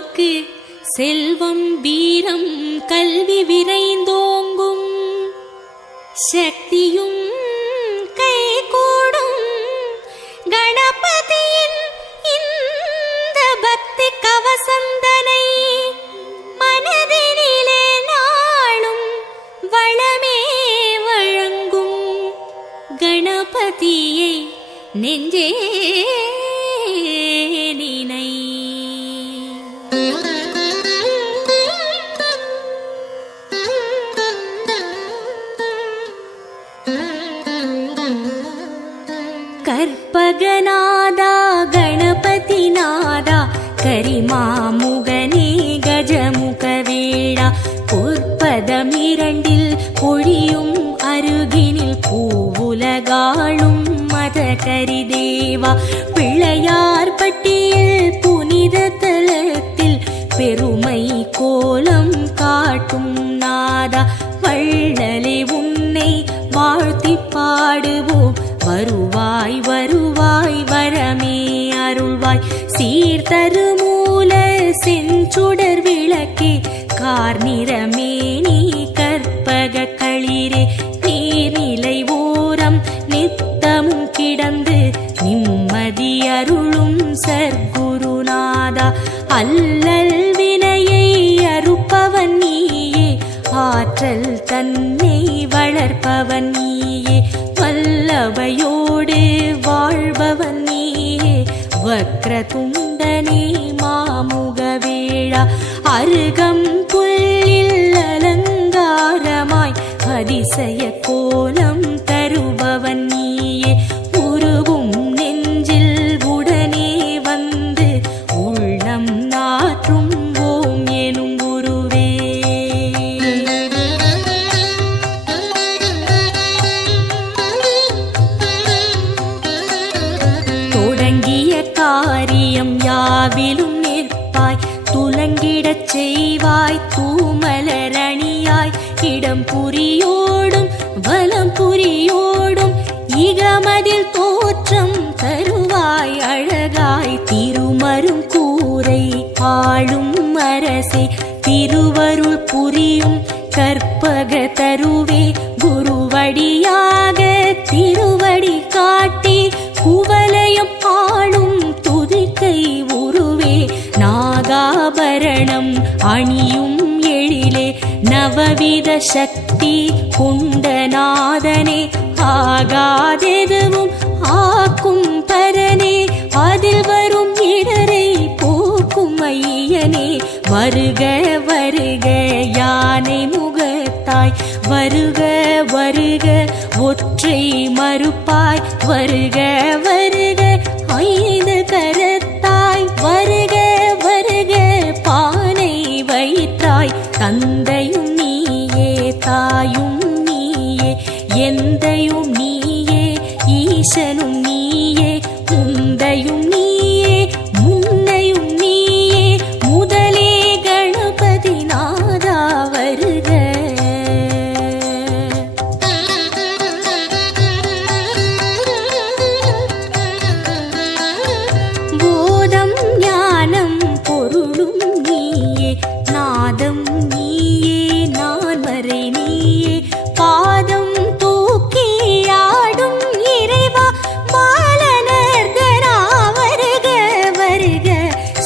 செய்வோர்க்கு செல்வம் வீரம் கல்வி விரைந்தோங்கும், சக்தியும் கைகூடும். கணபதியின் இந்த பக்தி கவசந்தனை மனதினிலே நாளும் வளமே வழங்கும். கணபதியை நெஞ்சே நினை. கற்பகநாதா கணபதிநாதா கரிமாமுகனே கஜமுகவேளா, பொற்பதமிரண்டில் பொழியும் அருகினில் பூவுலகாளும் மத கரிதேவா, பிள்ளையார் பட்டியில் புனித தலத்தில் பெருமை கோலம் காட்டும் நாதா, வள்ளலே உன்னை வாழ்த்தி பாடுவோம். வருவாய் வருவாய் வரமே அருள்வாய், சீர்தருமூல செஞ்சுடர் விளக்கே கார்நிறமே நீ கற்பக களிரே, நீர்நிலை ஓரம் நித்தமும் கிடந்து நிம்மதி அருளும் சர்க்குருநாதா, அல்லல் வினையை அறுப்பவன் நீயே, ஆற்றல் தன்னை வளர்ப்பவன் நீயே, வல்லவையோடு வாழ்பவன் நீயே, வக்ரதுண்டனே மாமுகவேளா, அருகம் புல்லில் அலங்காரமாய் அதிசய கோலம் தருபவன் நீயே, உருவும் நெஞ்சில் உடனே வந்து உள்ளம் நாற்றும் ஓம் எனும் குருவே. தொடங்கிய காரியம் யாவிலும் நிற்பாய், துலங்கிடச் செய்வாய் தூமலரணியாய், இடம் புரியோடும் வலம் புரியோடும் இகமதில் தோற்றம் தருவாய் அழகாய், திருமரும் கூரை ஆளும் அரசே, திருவருள் புரியும் கற்பக தருவே, குருவடியாக திருவடி காட்டி குவலயம் ஆளும் துதிக்கை உருவே, நாகாபரணம் அணியும் எழிலே, நவவித சக்தி குண்டநாதனே, ஆகாதெதுவும் ஆக்கும் பரனே, அதில் வரும் இடரை போக்கும் ஐயனே, வருக வருக யானை முகத்தாய், வருக வருக ஒற்றை மறுப்பாய், வருக வருக ஐந்து கரத்தாய், வருக வருக பானை வயிற்றாய், தந்தையும் நீயே தாயும் நீயே எந்தையும் நீயே, ஈசனும் நீயே முந்தையும் நீயே முன்னையும் நீயே, முதலே கணபதி நாதா வருக. போதம் ஞானம் பொருளும் நீயே, நாதம் நீயே நான் மறை நீயே, பாதம் தூக்கி ஆடும் இறைவா பாலனர்தனா வருக வருக,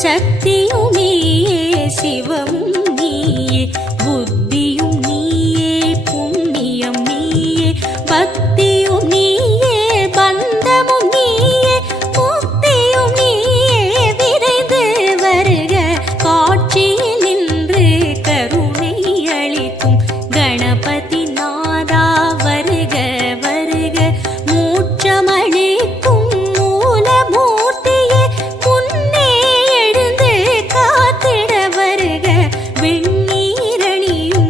சக்தியும் நீயே சிவமும் நீயே, புத்தியும் நீயே புண்ணியம் நீயே, பக்தியும் நீயே பந்தமும் நீயே, முக்தியும் நீயே விரைந்து வருக, காட்சியில் நின்று கருணை அளிக்கும் கணபதி நாதா வருக வருக, மூச்சமளிக்கும் மூலமூர்த்தியே முன்னே எழுந்து காத்திட வருக, வெண்ணீரணியும்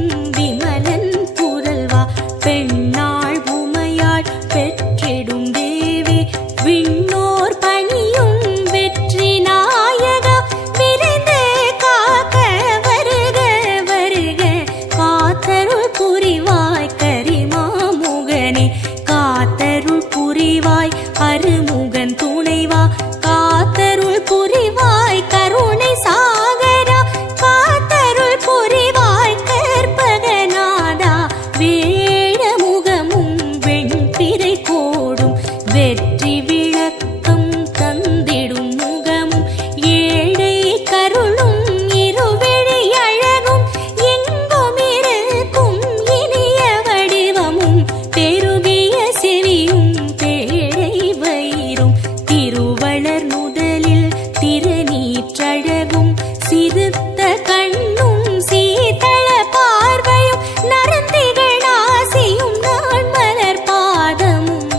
சிறுத்த கண்ணும் சீதள பார்வையும் நரந்திகள் நாசியும் நான் மலர் பாதமும்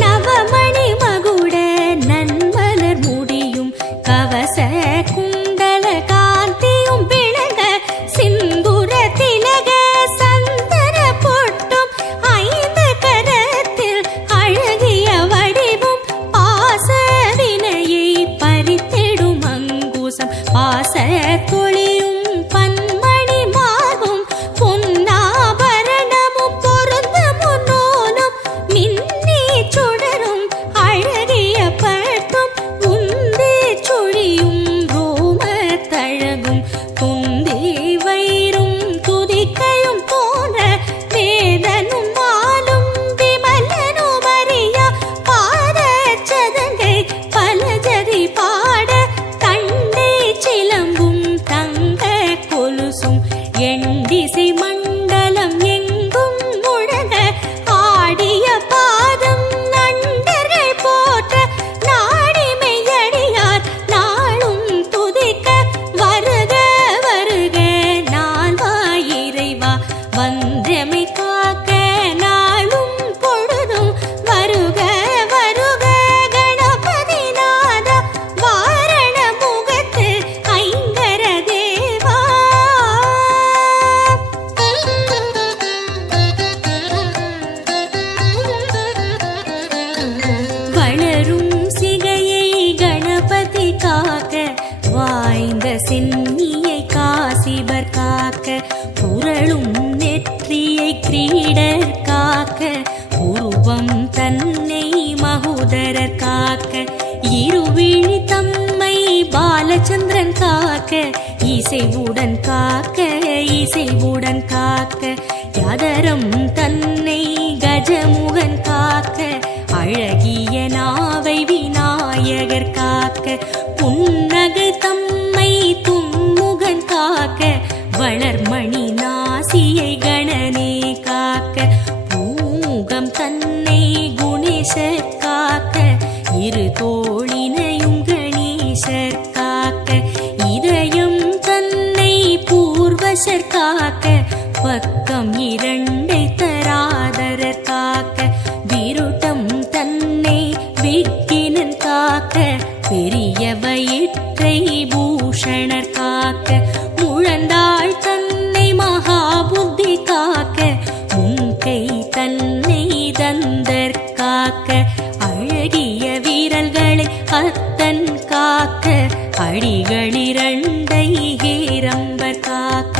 நவமணி மகுட நன்மலர் முடியும் கவச குண்டல காந்தியும் விளங்க சிந்துர திலக சந்தன பொட்டும் ஐந்து கரத்தில் அழகிய வடிவும் பாச வினையை பறித்திடும் அங்குசம் பாச தொழியும் பன்மணி மார்பும் பொன்னாபரணமும் பொருந்த முன்னோனும் மின்னி சுடரும் அழகிய பட்டும் உந்தி சுழியும் ரோம தழகும் துந்தி வயிறும் துதிக்கையும் போன்ற வேதனும் மாலும் விமலனும் அறியா பாத சதங்கை பலஜதி பாட தண்டை சிலம்பும் தங்க கொலுசும் எண்டிசை மண்டலம் எங்கும் முழங்க ஆடிய பாதம் நண்டர்கள் போற்ற நாடிமையடியார் நாளும் துதிக்க வருக வருக நால்வாய் இறைவா வந்தமை காக்க நாளும் பொழுதும் வருக வருக கணபதி நாதா வாரண முகத்து ஐங்கர தேவா. வளரும் சிகையை கணபதி காக்க வாய்ந்த சென்னியை காசிபர் காக்க புரளும் நெற்றியை கிரீடர் காக்க உருவம் தன்னை மகுதரர் காக்க இருவிழி தம்மை பாலச்சந்திரன் காக்க இசைவுடன் காக்க இசைவுடன் காக்க யாதரம் தன்னை கஜமுகன் காக்க அழகிய நாவை விநாயகர் காக்க புன்னகை தம்மை தும்முகன் காக்க வளர்மணி நாசியை கணனே காக்க பூமுகம் தன்னை குணேசர் காக்க இரு தோழினையும் கணேசர் காக்க இதயம் தன்னை பூர்வசர் காக்க பக்கம் இரண்டை தராதரர் காக்க விருட்டம் தன்னை விக்கினன் காக்க பெரிய வயிற்றை பூஷணர் காக்க முழந்தாள் தன்னை மகாபுத்தி காக்க முன்கை தன்னை தந்தர் காக்க அழகிய வீரல்களை அத்தன் காக்க அடிகளிரண்டை ஹேரம்பர் காக்க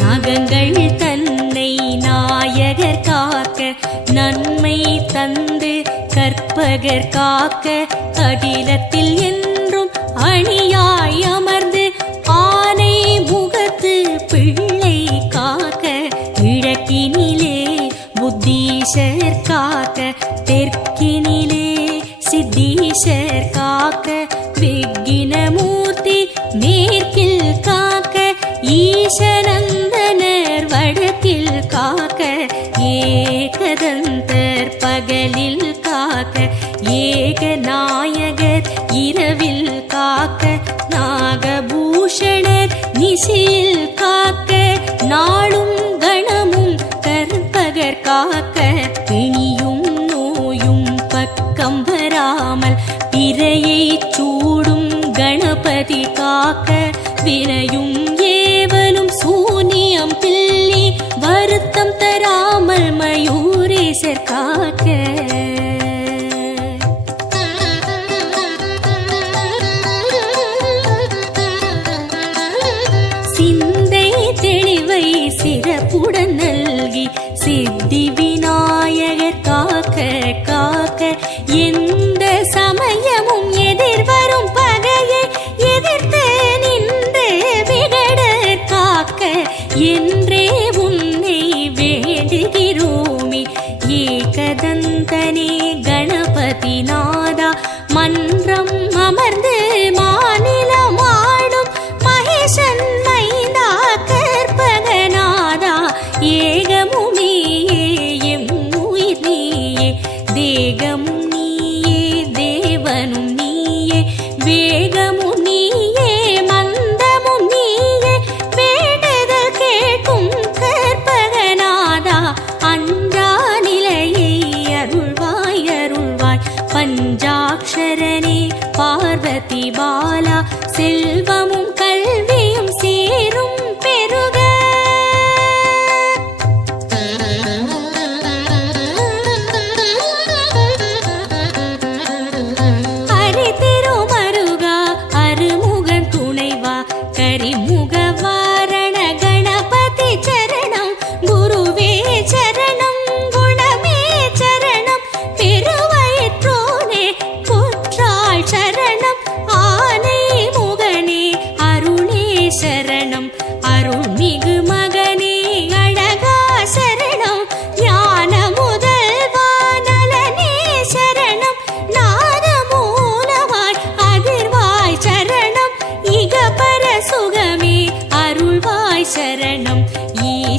நாகங்கள் தன்னை நாயகர் காக்க நன்மை தந்து கற்பகர் காக்க அகிலத்தில் என்றும் அணியாய் அமர்ந்து ஆனை முகத்து பிள்ளை காக்க கிழக்கினிலே புத்தீஷர் காக்க தெற்கினிலே சித்தீஷர் காக்க விக்கினமூர்த்தி மேற்கில் காக்க ஈசனந்தனர் வடக்கில் காக்க ஏகதந்தர் பகலில் காக்க ஏகநாயகர் இரவில் காக்க நாகபூஷணர் நிசியில் காக்க நாளும் கணமும் கற்பகர் காக்க பிணியும் நோயும் பக்கம் வராமல் பிறையை சூடும் கணபதி காக்க வினையும் ஏவலும் சூனியம் பில்லி வருத்தம் தராமல் மயூரேசர் காக்க சிந்தை தெளிவை சிறப்புடன் நல்கி சித்தி விநாயகர் காக்க காக்க எந்த சமயமும் எதிர்வரும் பகையை எதிர்த்து நின்று விட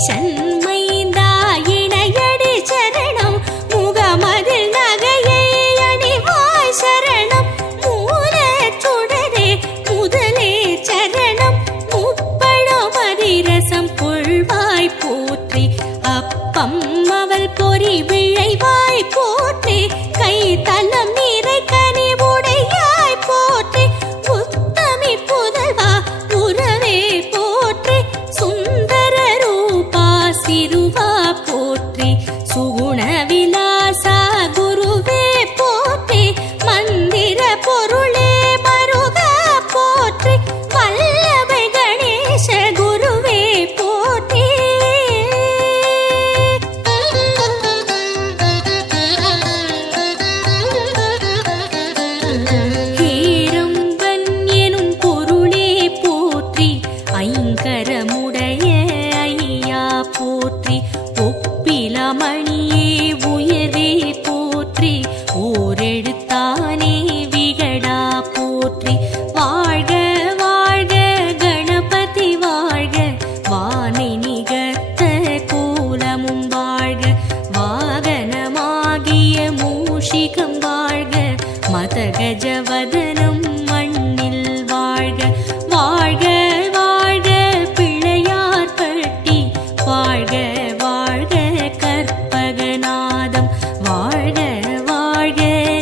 ஈசன் மைந்தா இணையடி சரணம் முகமதில் நகையை அணிவாய் சரணம் மூலச் சுடரே முதலே சரணம் முப்பழம் அதிரசம் கொள்வாய் போற்றி அப்பம் அவள் பொறி விழைவாய் போற்றி கை தலம் நீரை கனி உடையாய் போற்றி உத்தமி புதல்வா உறவே போற்றி சுந்தர ரூபா சிறுவா போற்றி சுகுண விலாசா குருவே போற்றி மந்திர பொருளே மருகா போற்றி வல்லபை கணேச குருவே போற்றி ஹேரம்பன் எனும் பொருளே போற்றி ஐங்கரமுடைய ஐயா போற்றி ஒப்பிலமணியே உயர்வே போற்றி ஓரெழுத்தானே விகடா போற்றி வாழ்க வாழ்க கணபதி வாழ்க வானை நிகர்த்த கோலமும் வாழ்க வாகனமாகிய மூஷிகம் வாழ்க மதகஜவதனம் மண்ணில் வாழ்க வாழ்க வாழ்க பிள்ளையார் பட்டி வாழ்க வாழ்க கற்பகநாதம் வாழ்க வாழ்க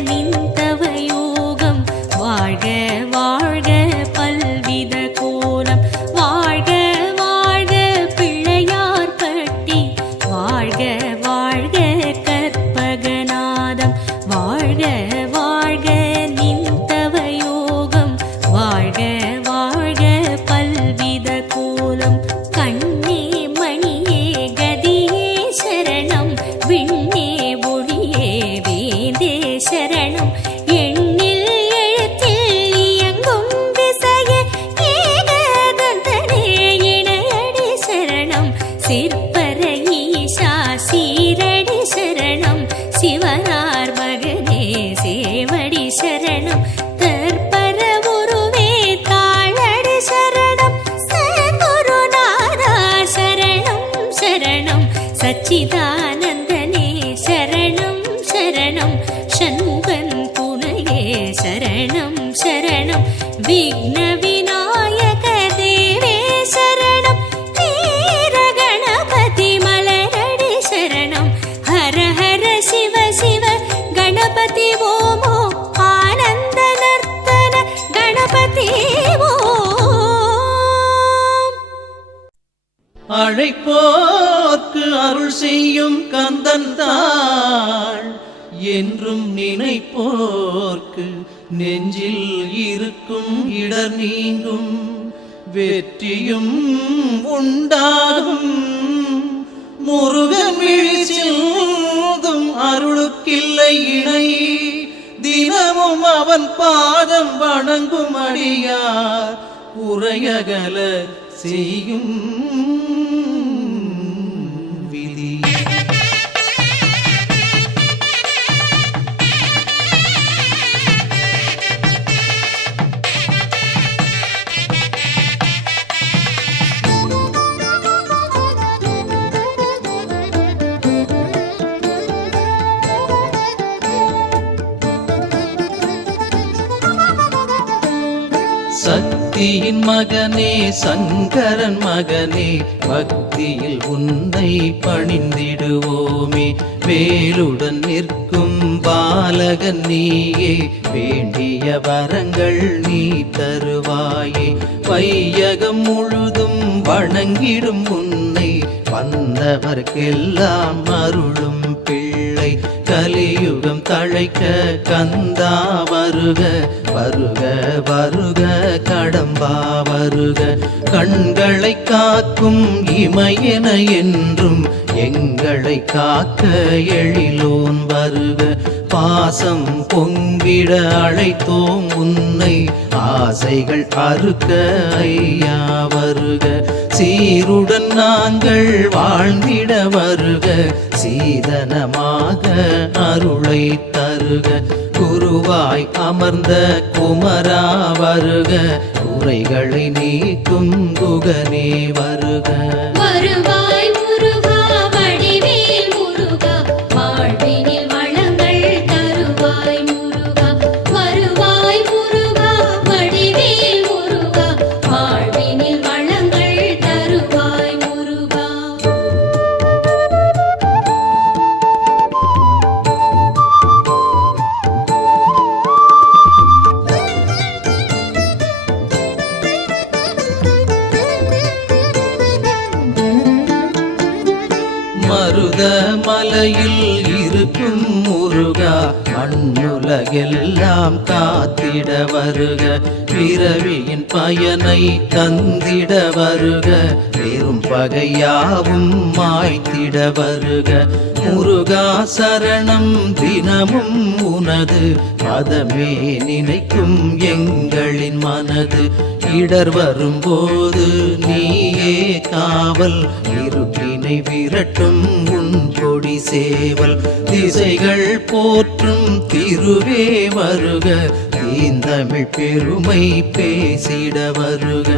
நின்றவ யோகம் வாழ்க வாழ்க பல்வித கோலம் வாழ்க வாழ்க பிள்ளையார் பட்டி வாழ்க வாழ்க கற்பகநாதம் வாழ்க வாழ்க நின்றவ யோகம் வாழ்க வாழ்க பல்வித கோலம் கண்ணே மணியே கதியே சரணம் விண்ணே ஒளியே வேந்தே சரணம் எண்ணில் எழுத்தில் இயங்கும் விசையே ஏகதந்தனே இணையடி சரணம் சிற்பர ஈசா சீரடி சரணம் சிவனார் மகனே சேவடி சரணம் தற்பர உருவே தாளடி சரணம் சத்குருநாதா சரணம் சரணம் சச்சிதானந்தனே சரணம் சரணம் சண்முகன் துணையே சரணம் சரணம் விக்ன விநாயக தேவே சரணம் வீர கணபதி மலரடி சரணம் ஹர ஹர சிவ சிவ கணபதி ஓமோ ஆனந்த நர்த்தன கணபதி ஓம் அழைப்போர்க்கு அருள் செய்யும் கந்தன் தாள் என்றும் நினைப்போர்க்கு நெஞ்சில் இருக்கும் இடர் நீங்கும் வெற்றியும் உண்டாகும் முருகன் விழிச்சில்தும் அருளுக்கில்லை இணை தினமும் அவன் பாதம் வணங்கும் அடியார் உரையகல செய்யும் விதி. சக்தியின் மகனே சங்கரன் மகனே பக்தியில் உன்னை பணிந்திடுவோமே வேலுடன் நிற்கும் பாலகன் நீயே வேண்டிய வரங்கள் நீ தருவாயே வையகம் முழுதும் வணங்கிடும் உன்னை வந்தவர்க்கெல்லாம் அருளும் பிள்ளை கலியுகம் தழைக்க கந்தா வருக வருக வருக கடம்பா வருக கண்களை காக்கும் இமையென என்றும் எங்களை காக்க எழிலோன் வருக பாசம் பொங்கிட அழைத்தோம் உன்னை ஆசைகள் அறுக்க ஐயா வருக சீருடன் நாங்கள் வாழ்ந்திட வருக சீதனமாக அருளை தருக குருவாய் அமர்ந்த குமரா வருக குறைகளை நீக்கும் குகனே வருக வருவாய் மருத மலையில் இருக்கும் முருகா மண்ணுலகெல்லாம் காத்திட வருக பிறவியின் பயனை தந்திட வருக பெரும் பகையாவும் மாய்த்திட வருக முருகா சரணம் தினமும் உனது பதமே நினைக்கும் எங்களின் மனது இடர் வரும்போது நீயே காவல் இருட்டினை விரட்டும் உன் கொடி சேவல் திசைகள் போற்றும் திருவே வருக தீந்தமிழ் பெருமை பேசிட வருக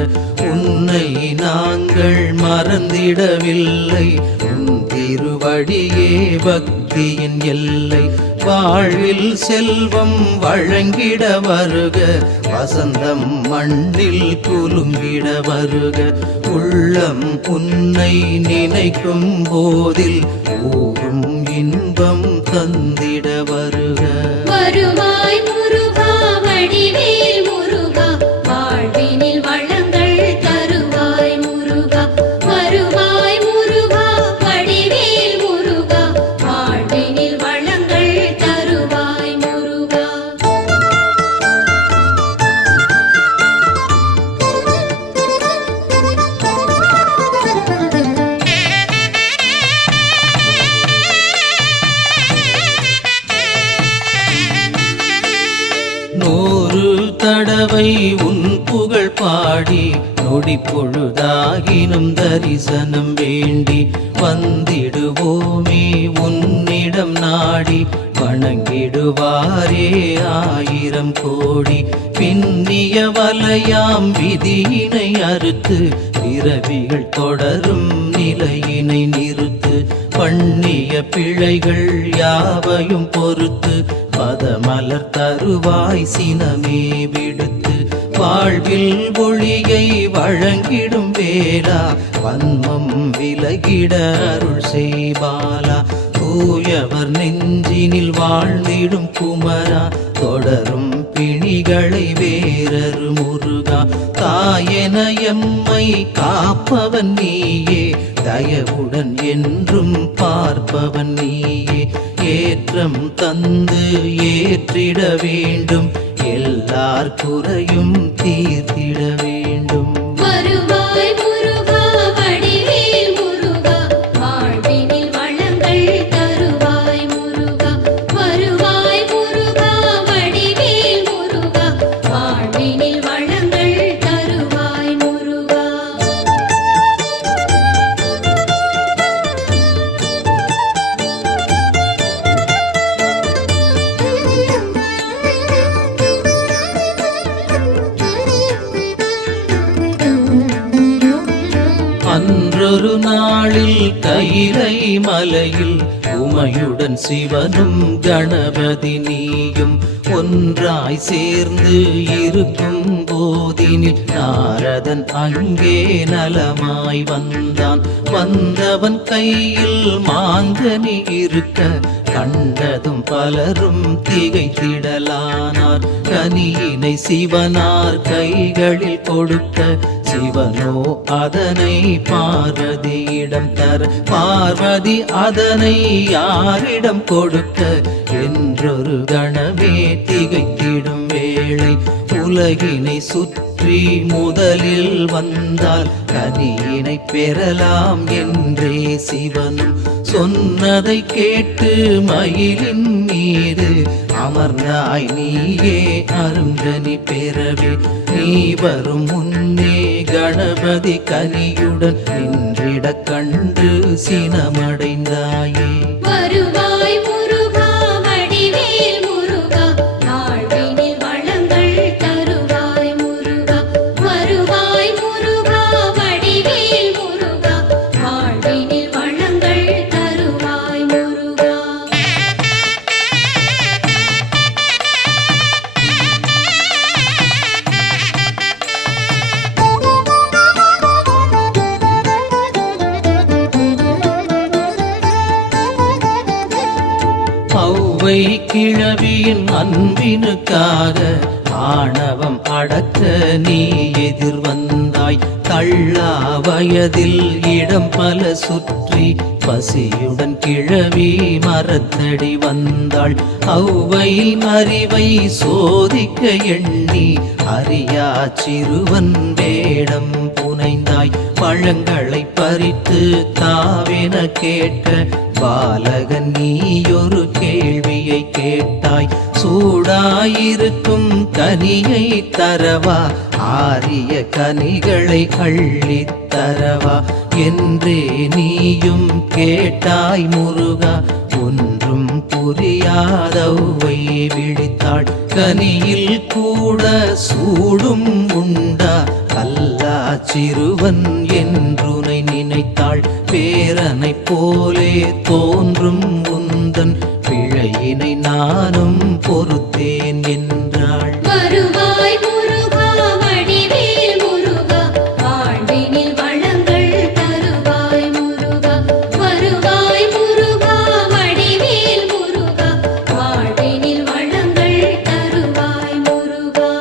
உன்னை நாங்கள் மறந்திடவில்லை உன் திருவடியே பக்தியின் எல்லை வாழ்வில் செல்வம் வழங்கிட வருக வசந்தம் மண்ணில் குலுங்கிட வருக உள்ளம் உன்னை நினைக்கும் போதில் ஊரும் இன்பம் தந்திட வருக வருவாய் முருகா வடிவேல் முருகா வாழ்வினில் வளங்கள் தருவாய் முருகா வருவாய் முருகா வடிவேல் முருகா வாழ்வினில் வளங்கள் தருவாய் முருகா நூறு தடவை உன் புகழ் பாடி நொடி பொழுதாகினும் தரிசனம் வேண்டி வந்திடுவோமே உன்னிடம் நாடி வணங்கிடுவாரே ஆயிரம் கோடி பின்னிய வலையாம் விதியினை அறுத்து பிறவிகள் தொடரும் நிலையினை நிறுத்து பண்ணிய பிழைகள் யாவையும் பொறுத்து பதமலர் தருவாய் சினமே விடுத்து வாழ்வில் ஒளியை வழங்கிடும் வேளா வன்மம் விலகிட அருள் செய்வாலா தூயவர் நெஞ்சினில் வாழ்ந்திடும் குமரா தொடரும் பிணிகளை வேறரு முருகா தாயென எம்மை காப்பவன் நீயே தயவுடன் என்றும் பார்ப்பவன் நீயே ஏற்றம் தந்து ஏற்றிட வேண்டும் எல்லார் குறையும் தீர்த்திட வேண்டும் வருவாய் முருகா வடிவேல் முருகா வாழ்வினில் வளங்கள் தருவாய் முருகா வருவாய் முருகா வடிவேல் முருகா வாழ்வினில் வளங்கள் தருவாய் முருகா அன்றொரு நாளில் கைலை மலையில் உமையுடன் சிவனும் கணபதி நீயும் ஒன்றாய் சேர்ந்து இருக்கும் போதினில் நாரதன் அங்கே நலமாய் வந்தான் வந்தவன் கையில் மாங்கனி இருக்க கண்டதும் பலரும் திகைத்திடலானார் கனியினை சிவனார் கைகளில் கொடுக்க சிவனோ அதனை பார்வதியிடம் தர பார்வதி அதனை யாரிடம் கொடுக்க என்றொரு கணமே திகைத்திடும் வேளை உலகினை சுற்றி முதலில் வந்தால் கனியினை பெறலாம் என்றே சிவனும் சொன்னதை கேட்டு மயிலின் மீது அமர்ந்தாய் நீயே அருங்கனி பெறவே நீ வரும் முன்னே கணபதி கனியுடன் நின்றிடக் கண்டு சினமடைந்தாயே வருவாய் முருகா வடிவேல் முருகா வாழ்வினில் வளங்கள் தருவாய் முருகா வருவாய் முருகா வடிவேல் முருகா வாழ்வினில் வளங்கள் தருவாய் முருகா ஔவை கிழவியின் அன்பினுக்காக ஆணவம் அடக்க நீ எதிர் வந்தாய் தள்ளா வயதில் இடம் பல சுற்றி பசியுடன் கிழவி மரத்தடி வந்தாள். ஔவை அறிவை சோதிக்க எண்ணி அறியா சிறுவன் வேடம் புனைந்தாய். பழங்களை பறித்து தாவென கேட்க பாலகன் நீயொரு கேள்வியை கேட்டாய். சூடாயிருக்கும் கனியை தரவா, ஆரிய கனிகளை அள்ளித் தரவா என்றே நீயும் கேட்டாய் முருகா. ஒன்றும் புரியாதவை விழித்தாள். கனியில் கூட சூடும் உண்டா, கல்லா சிறுவன் என்றுனை நினைத்தாள். பேரனை போலே தோன்றும் உந்தன் பிழையினை நானும் பொறுத்தேன் என்றாள். வருவாய் முருகா வடிவேல் முருகா, வாழ்வினில் வளங்கள் தருவாய் முருகா. வருவாய் முருகா வடிவேல் முருகா, வாழ்வினில் வளங்கள் தருவாய் முருகா.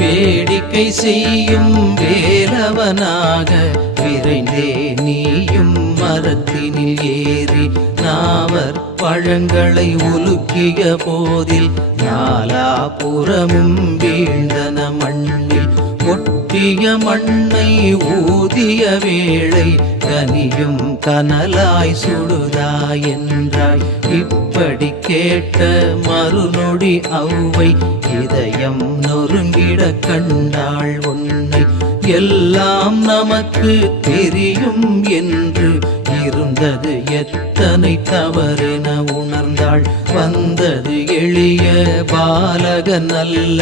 வேடிக்கை செய்யும் வேலவனாக விரைந்தே நீயும் மரத்தினில் ஏறி நாவர் பழங்களை உலுக்கிய போதில் நாலாபுறமும் வீழ்ந்தன மண்ணில். ஒட்டிய மண்ணை ஊதிய வேளை கனியும் கனலாய் சுடுதாய் என்றாய். இப்படி கேட்ட மறுநொடி ஔவை இதயம் நொறுங்கிட கண்டாள் உன்னை. எல்லாம் நமக்கு தெரியும் என்று இருந்தது எத்தனை தவறென உணர்ந்தாள். வந்தது எளிய பாலகன் அல்ல,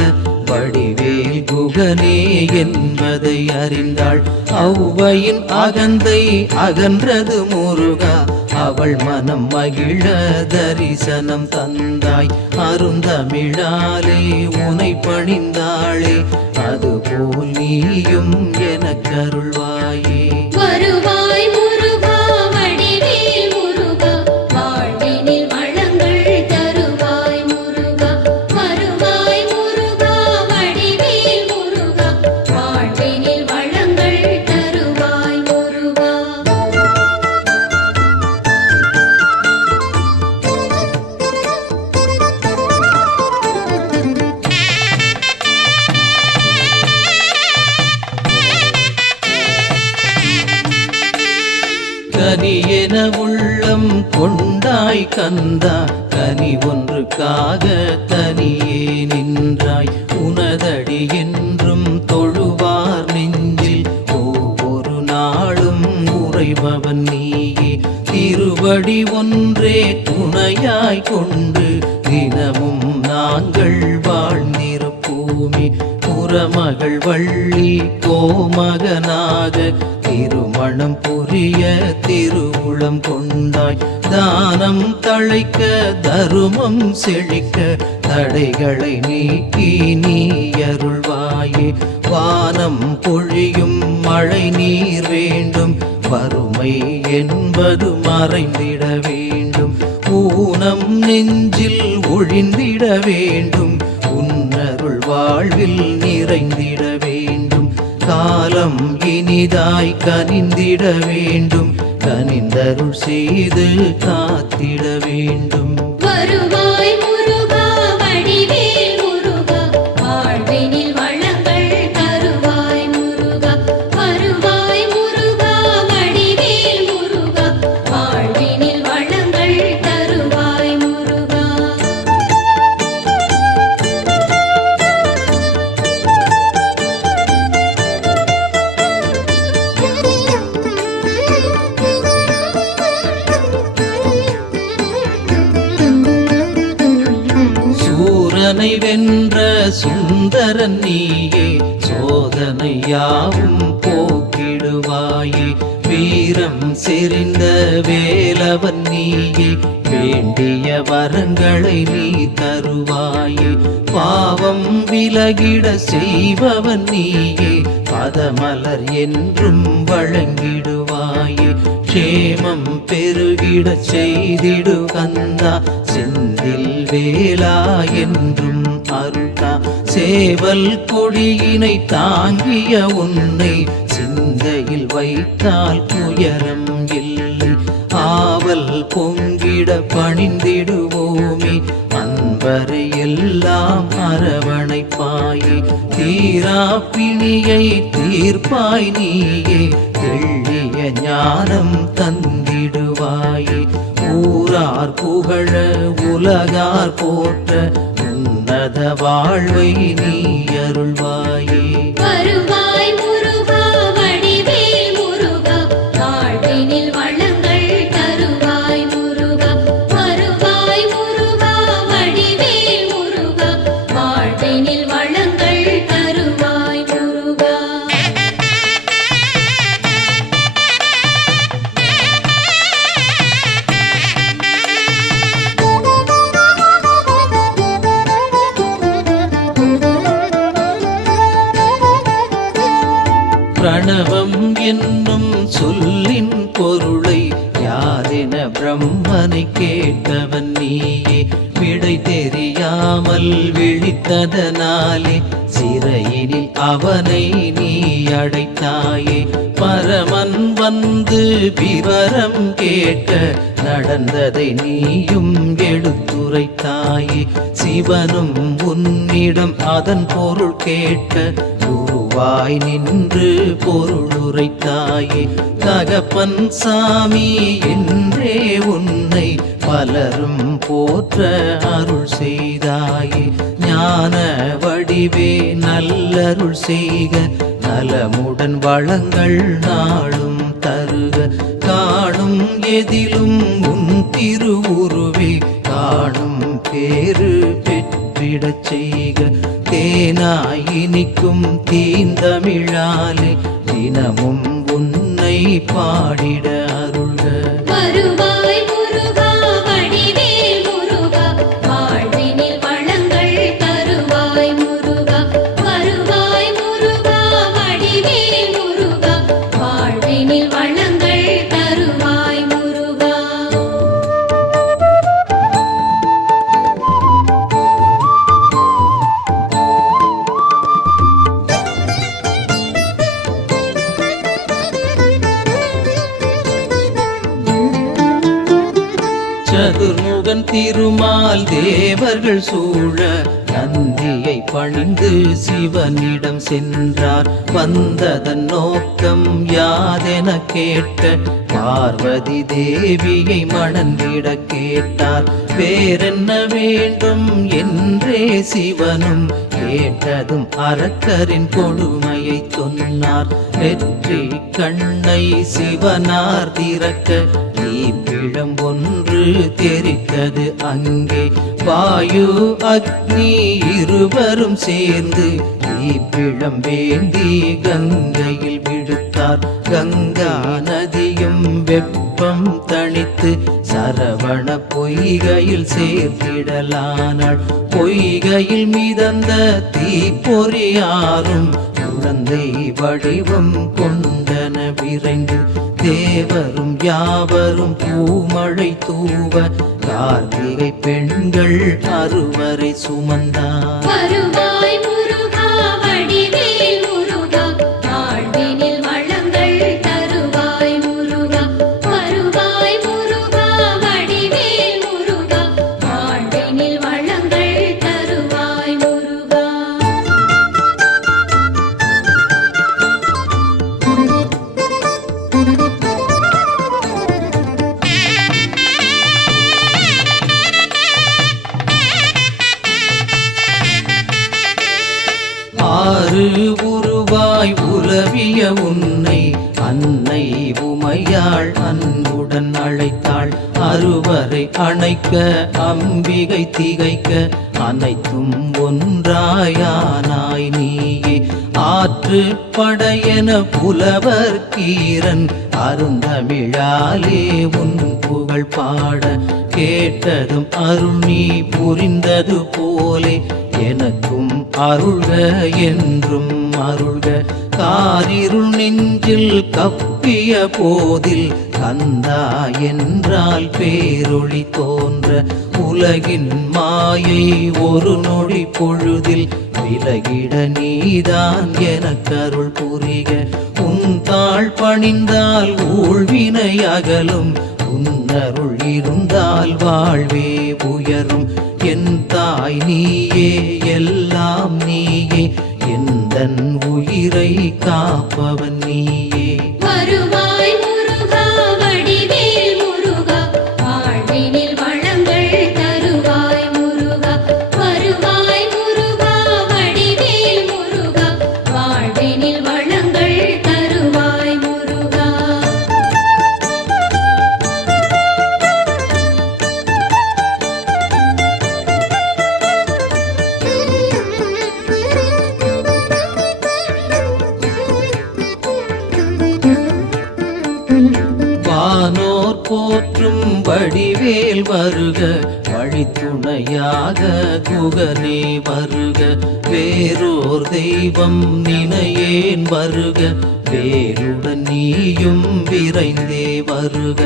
வடிவேல் குகனே என்பதை அறிந்தாள். ஔவையின் அகந்தை அகன்றது முருகா, அவள் மனம் மகிழ தரிசனம் தந்தாய். அருந்தமிழாலே உனை பணிந்தாளே, அதுபோல் நீயும் எனக்கருள்வாயே. வருவாய் முருகா வடிவேல் முருகா, வாழ்வினில் வளங்கள் தருவாய் முருகா. வருவாய் முருகா வடிவேல் முருகா, வாழ்வினில் வளங்கள் தருவாய் முருகா. கனியென உள்ளம் கொண்டாய் கந்தா, கனி ஒன்றுக்காக தனியே நின்றாய். உனதடி என்றும் தொழுவார் நெஞ்சில் ஒவ்வொரு நாளும் உறைபவன் நீயே. திருவடி ஒன்றே துணையாய் கொண்டு தினமும் நாங்கள் வாழ்ந்திருப்போமே. புறமகள் வள்ளி கோமகனாக திருமணம் புரிய திருவுளம் கொண்டாய். தானம் தழைக்க தருமம் செழிக்க தடைகளை நீக்கி நீ அருள்வாயே. வானம் பொழியும் மழை நீர் வேண்டும், வறுமை என்பது மறைந்திட வேண்டும். ஊனம் நெஞ்சில் ஒழிந்திட வேண்டும், உன்னருள் வாழ்வில் நிறைந்திட வேண்டும். காலம் இனிதாய் கனிந்திட வேண்டும், கனிந்தருள் செய்து காத்திட வேண்டும். வருவாய் முருகா வடிவேல் முருகா, வாழ்வினில் வளங்கள் தருவாய் முருகா. வருவாய் முருகா வடிவேல் முருகா, வாழ்வினில் வளங்கள் தருவாய் முருகா. சூரனை வென்ற சுந்தரன் நீயே, சோதனை யாவும் போக்கிடுவாயே. வீரம் செறிந்த வேலவன் நீயே, வேண்டிய வரங்களை நீ தருவாயே. பாவம் விலகிட செய்பவன் நீயே, பதமலர் என்றும் வழங்கிடுவாயே. சேமம் பெருகிடச் செய்திடு கந்தா செந்தில் வேலா என்றும் அருளா சேவல் கொடியினை தாங்கிய உன்னை சிந்தையில் வைத்தால் துயரம் இல்லை ஆவல் பொங்கிட பணிந்திடுவோமே அன்பரை எல்லாம் அரவணைப்பாயே தீரா பிணியை தீர்ப்பாய் நீயே தெள்ளிய ஞானம் தந்திடுவாயே ஊரார் புகழ உலகார் போற்ற உன்னத வாழ்வை நீ அருள்வாயே வருவாய் முருகா வடிவேல் முருகா வாழ்வினில் வளங்கள் தருவாய் முருகா வருவாய் முருகா வடிவேல் முருகா வாழ்வினில் வளங்கள் தருவாய் முருகா பிரணவம் என்னும் சொல்லின் பொருளை யாதென பிரம்மனை கேட்டவன் நீயே விடை தெரியாமல் விழித்ததனாலே சிறையினில் அவனை நீ அடைத்தாயே பரமன் வந்து விவரம் கேட்க நடந்ததை நீயும் எடுத்துரைத்தாயே சிவனும் உன்னிடம் அதன் பொருள் கேட்க குருவாய் நின்று பொருளுரைத்தாயே தகப்பன் சாமி என்றே உன்னை பலரும் போற்ற அருள் செய்தாயே ஞான வடிவே நல்லருள் செய்க நலமுடன் வளங்கள் நாளும் தருக காணும் எதிலும் உன் திருவுருவே காணும் பேரு பெற்றிடச் செய்க தேனாய் இனிக்கும் தீந்தமிழாலே தினமும் உன்னை பாடிட அருள்க வருவாய் முருகா வடிவேல் முருகா வாழ்வினில் வளங்கள் தருவாய் முருகா வருவாய் முருகா வடிவேல் முருகா வாழ்வினில் வளங்கள் தருவாய் முருகா சதுர்முகன் திருமால் தேவர்கள் சூழ நந்தியை பணிந்து சிவனிடம் சென்றார் வந்ததன் நோக்கம் யாதென கேட்க பார்வதி தேவியை மணந்திட கேட்டார் வேறென்ன வேண்டும் என்றே சிவனும் கேட்டதும் அரக்கரின் கொடுமையை சொன்னார் வெற்றி கண்ணை சிவனார் திறக்க தீப்பிழம் ஒன்று தெரித்தது அங்கே வாயு அக்னி இருவரும் சேர்ந்து தீப்பிழம் வேண்டி கங்கையில் விடுத்தார் கங்கா நதியும் வெப்பம் தணித்து சரவண பொய்கையில் சேர்த்திடலானாள் பொய்கையில் மிதந்த தீப்பொறியாரும் குழந்தை வடிவம் கொண்டன விரைந்து தேவரும் யாவரும் பூமழை தூவ கார்த்திகை பெண்கள் அறுவரை சுமந்தார் வருவாய் முருகா வடிவேல் முருகா வாழ்வினில் வளங்கள் தருவாய் முருகா வருவாய் முருகா வடிவேல் முருகா வாழ்வினில் வளங்கள் தருவாய் முருகா ஆறு உருவாய் உலவிய உன்னை அன்னை உமையாள் அன்புடன் அழைத்தாள் அறுவரை அணைக்க அம்பிகை திகைக்க அனைத்தும் ஒன்றாயானாய் நீயே ஆற்று படையென புலவர் கீரன் அருந்தமிழாலே உன் புகழ் பாட கேட்டதும் அருள் நீ புரிந்தது போலே எனக்கும் அருள்க என்றும் அருள்க. காரிருள் நெஞ்சில் கப்பிய போதில் கந்தா என்றால் பேரொளி தோன்ற, உலகின் மாயை ஒரு நொடி பொழுதில் விலகிட நீதான் எனக்கருள் புரிக. உன் தாழ் பணிந்தால் ஊழ்வினை அகலும், உன்னருள் இருந்தால் வாழ்வே உயரும். என் தாய் நீயே எல்லாம் நீயே, எந்தன் உயிரை காப்பவன் நீயே. வருவாய் முருகா வடிவேல் முருகா, வாழ்வினில் வளங்கள் தருவாய் முருகா. வருவாய் முருகா வடிவேல் முருகா, வாழ்வினில் வளங்கள் தருவாய் முருகா. வானோர் போற்றும் வடிவேல் வருக, வழித்துணையாக குகனே வருக. வேறோர் தெய்வம் நினையேன் வருக, வேலுடன் நீயும் விரைந்தே வருக.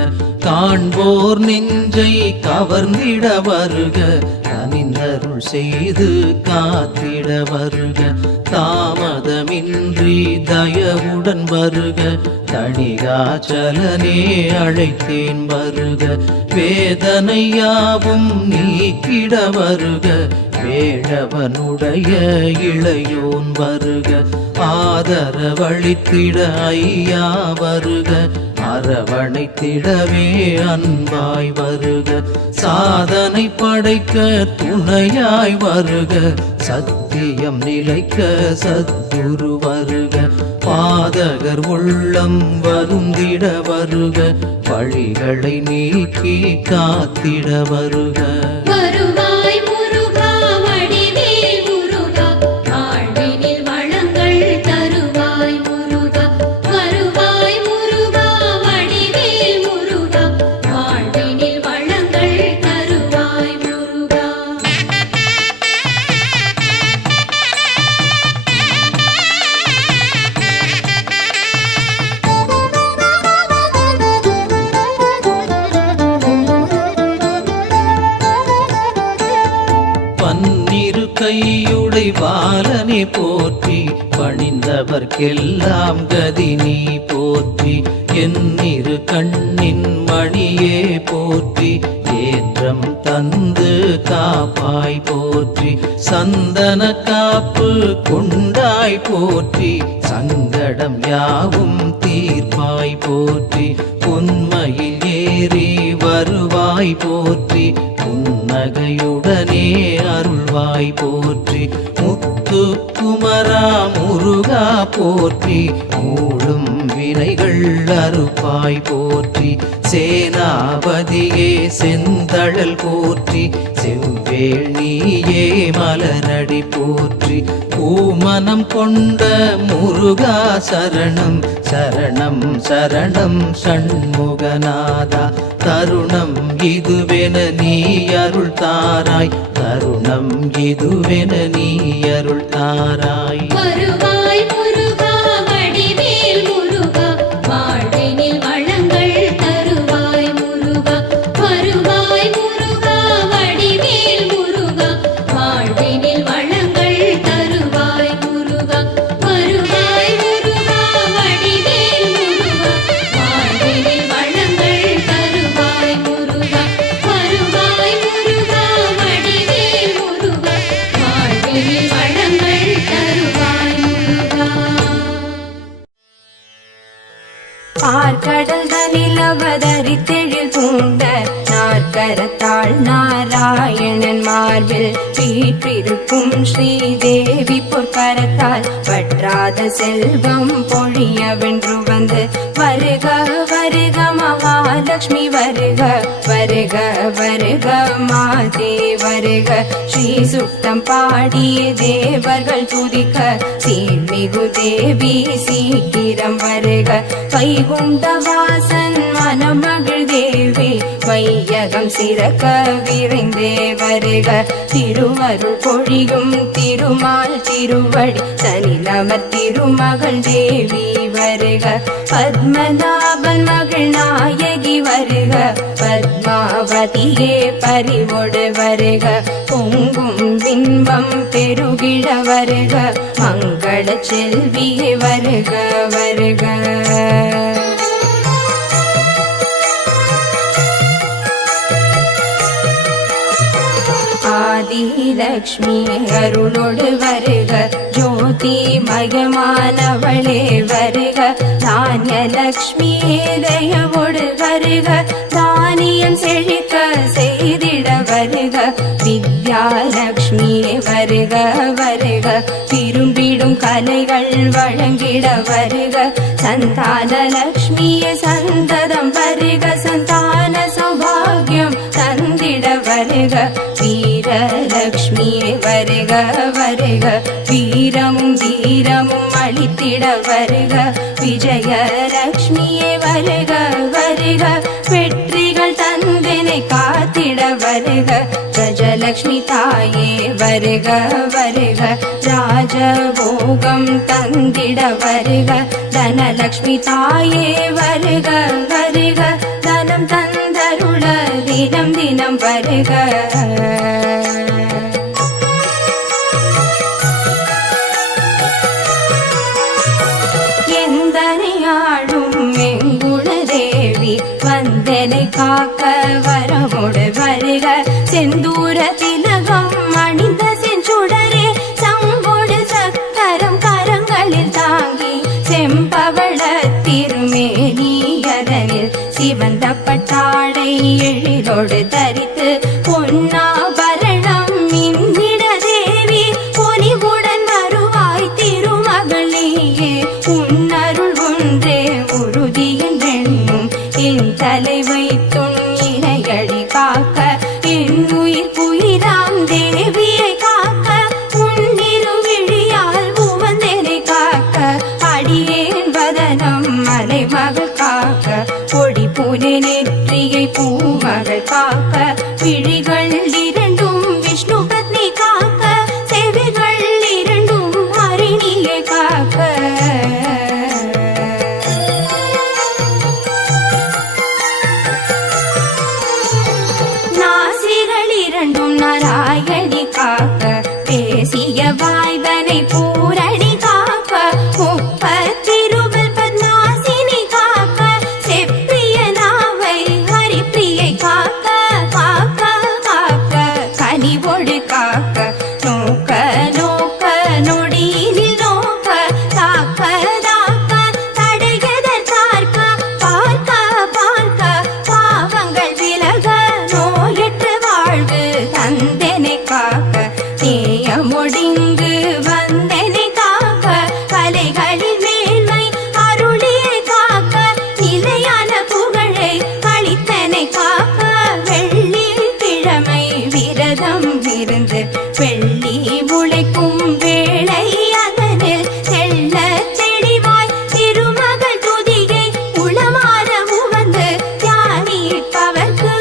காண்போர் நெஞ்சை கவர்ந்திட வருக, கனிந்தருள் செய்து காத்திட வருக. தாமதமின்றி தயவுடன் வருக, தணிகாச்சலனே அழைத்தேன் வருக. வேதனையாவும் நீக்கிட வருக, வேழவனுடைய இளையோன் வருக. ஆதரவளித்திட ஐயா வருக, அரவணைத்திடவே அன்பாய் வருக. சாதனை படைக்க துணையாய் வருக, சத்தியம் நிலைக்க சத்குரு வருக. பாதகர் உள்ளம் வருந்திட வருக, வழிகளை நீக்கி காத்திட வருக. வருவாய் முருகா வடிவேல் முருகா, வாழ்வினில் வளங்கள் தருவாய் முருகா. வருவாய் முருகா வடிவேல் முருகா, வாழ்வினில் வளங்கள் தருவாய் முருகா. பன்னிரு கையுடை பாலனை போற்றி, பணிந்தவர்க்கெல்லாம் கதி நீ போற்றி. என்னிரு கண்ணின் மணியே போற்றி, ஏற்றம் தந்து காப்பாய் போற்றி. சந்தன காப்பு கொண்டாய் போற்றி, சங்கடம் யாவும் தீர்ப்பாய் போற்றி. உண்மையில் ஏறி வருவாய் போற்றி, புன்னகையுடனே அருள்வாய் போற்றி. முத்து குமரா முருகா போற்றி, மூடும் வினைகள் அறுப்பாய் போற்றி. சேனாபதியே செந்தழல் போற்றி, செவ்வேள் நீயே மலரடி போற்றி. பூமனம் கொண்ட முருகா சரணம் சரணம் சரணம் சண்முகநாதா. தருணம் இதுவென நீ அருள் தாராய், தருணம் இதுவென நீ அருள் தாராய். வருவாய் முருகா வடிவேல் முருகா, வாழ்வினில் வளங்கள் தருவாய் முருகா. வருவாய் முருகா வடிவேல் முருகா, வாழ்வினில் வளங்கள் தருவாய் முருகா. வருவாய் முருகா வடிவேல் முருகா, வாழ்வினில் வளங்கள் தருவாய் முருகா. வருவாய் முருகா வடிவேல் முருகா, வாழ்வினில் வளங்கள் தருவாய் முருகா. பார்க்கடல் தனில் அவதரித்தெழில் பூண்ட நாற்கரத்தாள் நாராயணன் மார்பில் வீற்றிருக்கும் ஸ்ரீதேவி பொற்கரத்தால் வற்றாத செல்வம் பொழிய வென்று வந்து வருக வருக மகாலட்சுமி வருக வருக வருக மாதே வருக. ஸ்ரீ சுத்தம் பாடிய தேவர்கள் துதிக்க சீர்மிகு தேவி சீக்கிரம் வருக. வைகுண்ட வாசன் மனமகள் தேவி வையகம் சிறக்க விரைந்தே வருக திருவருள் பொழியும் திருமால் திருவடி தனிலமர் திருமகள் தேவி வருக பத்மநாபன் மகள் நாயகி வருக பத்மாவதியே பறிவொடு வருக பொங்கும் பின்பம் பெருகிட வருக மங்கள செல்வியே வருக வருக ஆதிலக்ஷ்மி அருளோடு வருக ஜோதி மயமானவளே வருக தானியலக்ஷ்மி தயவோடு வருக தானியம் செழிக்க செய்திட வருக வித்யாலக்ஷ்மி வருக வருக விரும்பிடும் கலைகள் வழங்கிட வருக சந்தானலக்ஷ்மியே சந்ததம் வருக சந்தான சௌபாகியம் தந்திட வருக வீரலக்ஷ்மியே வருக வருக வீரமும் தீரமும் அளித்திட வருக விஜயலக்ஷ்மியே வருக வருக வெற்றிகள் தந்தனை காத்திட வருக கஜலக்ஷ்மி தாயே வருக வருக ராஜபோகம் தந்திட வருக தனலக்ஷ்மி தாயே வருக வருக தனம் தந்தருள தினம் தினம் வருக எந்தனையாடும் எங்குண தேவி வந்தனை காக்க வரமுடு வருக செந்தூர திலகம் அணிந்த செஞ்சுடரே சங்கொடு சக்கரம் கரங்களில் தாங்கி செம்பவள திருமேனியதனில் சிவந்த பட்டாடை எழிலோடு தரித்து பொன்னாபரணம் மின்னிட தேவி பொலிவுடன் வருவாய் திருமகளேயே உன்னருள் ஒன்றே உறுதி என்றென்னும் என் தலை வைத்தும் இணையடி காக்க என் உயிர் புயிராம் தேவியை காக்க உன்னிரு விழியால் உவந்தனை காக்க அடியேன் வதனம் மலைமகள் காக்க பொடி புனை நெற்றியை பூமகள் காக்க விழிகள் இரண்டும் விஷ்ணு பத்னி காக்க செவிகள் இரண்டும் ஹரிணியை காக்க நாசிகள் இரண்டும் நாராயணி காக்க பேசிய வாய்தனை பூரணி காக்க முப்பத்திருவல் பத்மாசினி காக்க செப்பிய நாவை ஹரிப்பிரியை காக்க காக்க காக்க கனிவொடு காக்க நோக்க நோக்க நொடியினில் நோக்க தாக்க தாக்க தடையதர் பார்க்க பார்க்க பார்க்க பாவங்கள் விலக நோயற்ற வாழ்வு தந்தனை காக்க நேயமொடிங்கு வந்தனை காக்க கலைகளின் மேன்மை அருளியை காக்க நிலையான புகழை அளித்தனை காக்க வெள்ளி கிழமை விரதம் இருந்து வெள்ளி உழைக்கும் வேளை அதனில் செல்ல தெளிவாய் திருமகள் துதியை உளமாற உவந்து தியானிப்பவர்க்கு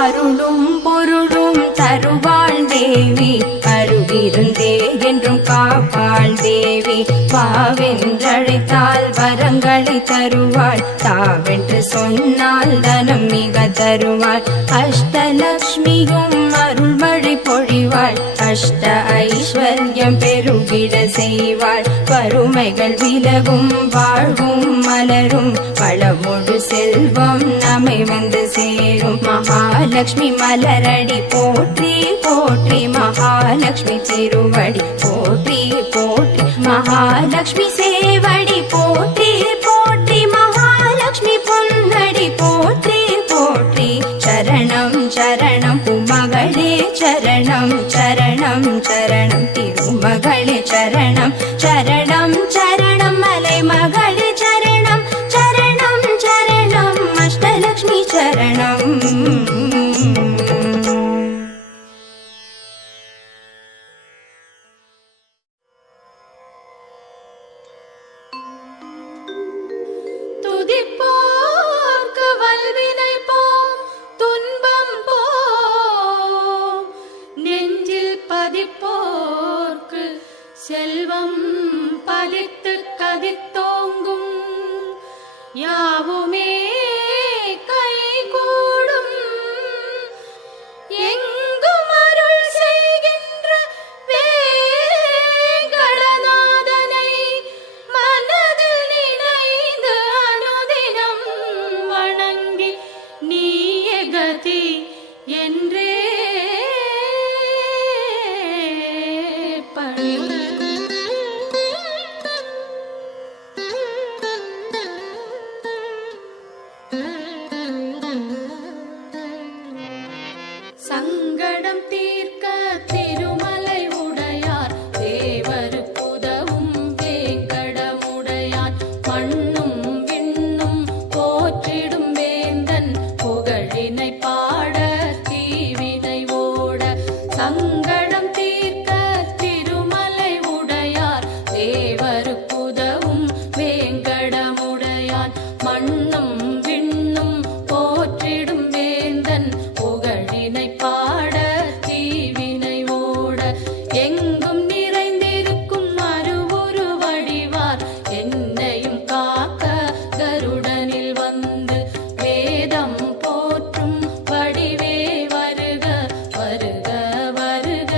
அருளும் பொருளும் தருவாள் தேவி அருவிருந்தே என்றும் காப்பாள் தேவி வாவென்றழைத்தால் வரங்களை தருவாள் தாவென்று சொன்னால் தனம் மிக தருவாள் அஷ்டலக்ஷ்மியும் அருள்மழை பொழிவாள் அஷ்ட ஐஸ்வர்யம் பெருகிட செய்வாள் வறுமைகள் விலகும் வாழ்வும் மலரும் வளமொடு செல்வம் நம்மை வந்து சேரும் மகாலட்சுமி மலரடி போற்றி போற்றி மகாலட்சுமி திருவடி போற்றி போற்றி மகாலட்சுமி சேவடி போற்றி போற்றி மகாலட்சுமி பொன்னடி போற்றி போற்றி சரணம் சரணம் உமகளே சரணம் சரணம் சரணம் திருமகளே சரணம் சரணம் சரணம் மலை மகளே சரணம் சரணம் சரணம் அஷ்டலக்ஷ்மி சரணம் கரம் பதித்து கதித்தோங்கும் யாவுமே கைகூடும் எங்கும் அருள் செய்கின்ற வேங்கடநாதனை மனதில் நினைந்து அனுதினம் வணங்கி நீயே கதி என்றே பணி சங்கடம் தீர்க்க திருமலை உடையார் தேவருக்குதவும் வேங்கடமுடையான் மண்ணும் விண்ணும் போற்றிடும் வேந்தன் புகழினை பாட தீவினை ஓட சங்கடம் தீர்க்க திருமலை உடையார் தேவருக்குதவும் வேங்கடமுடையான் மண்ணும் விண்ணும் போற்றிடும் வேந்தன் புகழினை பாட தீவினை ஓட எங்கும் நிறைந்திருக்கும் அருவுரு வடிவார் என்னையும் காக்க கருடனில் வந்து வேதம் போற்றும் வடிவே வருக வருக வருக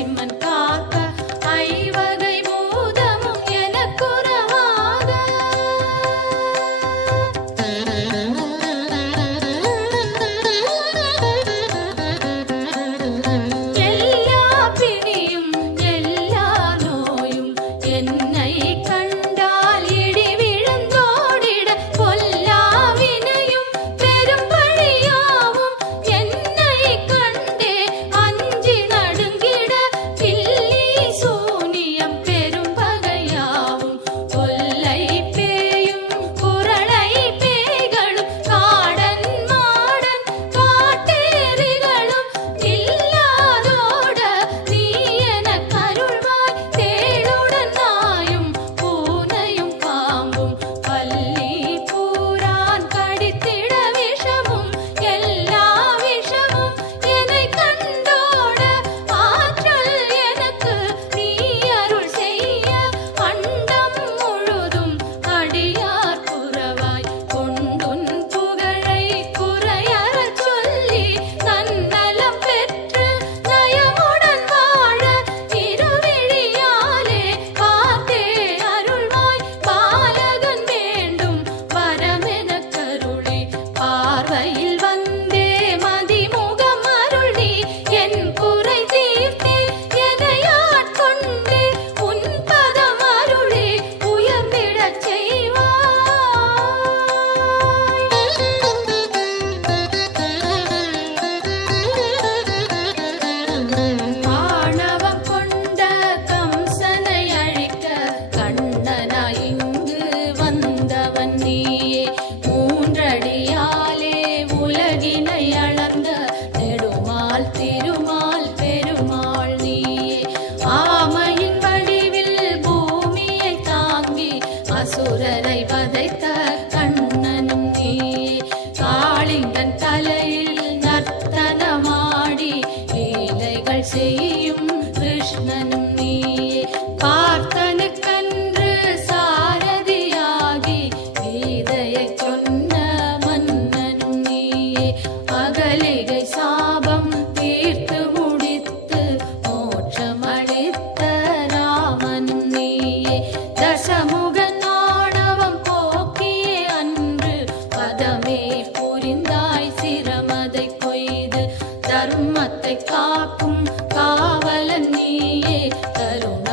ஐமன் காக்க ஐவகை பூதமும் எனக்குறவாக எல்லா பிணியும் எல்லா நோயும் என்னை கண்டால் இடி விழுந்தோடிட பொல்லா வினையும் பெரும்பழியாவும் என்னை கண்டே அஞ்சி நடுங்கிட பில்லி சூனியம் பெரும்பகையாவும் கொல்லை பேயும் குரளை பேய்களும் காடன் மாடன் காட்டேரிகளும் இல்லாதோட நீ எனக் கருள்வாய் தேளுடன் நாயும் பூனையும் பாம்பும் பல்லி பூரான் கடித்திட விஷமும் எல்லா விஷமும் என்னை கண்டோட ஆற்றல் எனக்கு நீ அருள் செய்ய அண்டம் முழுதும் அடியார் புறவாய் கொண்டுன் புகழை குறையறச் சொல்லி நன்னலம் பெற்று நயமுடன் வாழ இருவிழியாலே பார்த்தே அருள்வாய் பாலகன் வேண்டும் வரமெனக் கருளி பார்வையில் வந்தே மதிமுகம் அருள் நீ என் குறை தீர்த்தே என்னை ஆட்கொண்டே உன் பதம் அருளே உயர்ந்திடச் செய்வாய். ஆணவம் கொண்ட கம்சனை அழிக்க கண்ணனாய் இங்கு வந்தவன் நீயே மூன்றடியாலே உலகினை அளந்த நெடுமால் திருமால் பெருமாள் நீயே ஆமையின் வடிவில் பூமியை தாங்கி அசுரரை வதைத்த கண்ணனும் நீயே காளிங்கன் தலையில் நர்த்தனமாடி லீலைகள் செய்யும் கிருஷ்ணனும் நீயே பார்த்தனுக்கன்று சாரதியாகி கீதையைச் சொன்ன மன்னனும் நீயே அகலிகை சாபம் தீர்த்து முடித்து மோட்சமளித்த ராமனும் நீயே தசமுகன் ஆணவம் போக்கியே அன்று பதமே புரிந்தாய் சிரமதை கொய்து தர்மத்தை காக்கும் காவலன் நீயே கருணை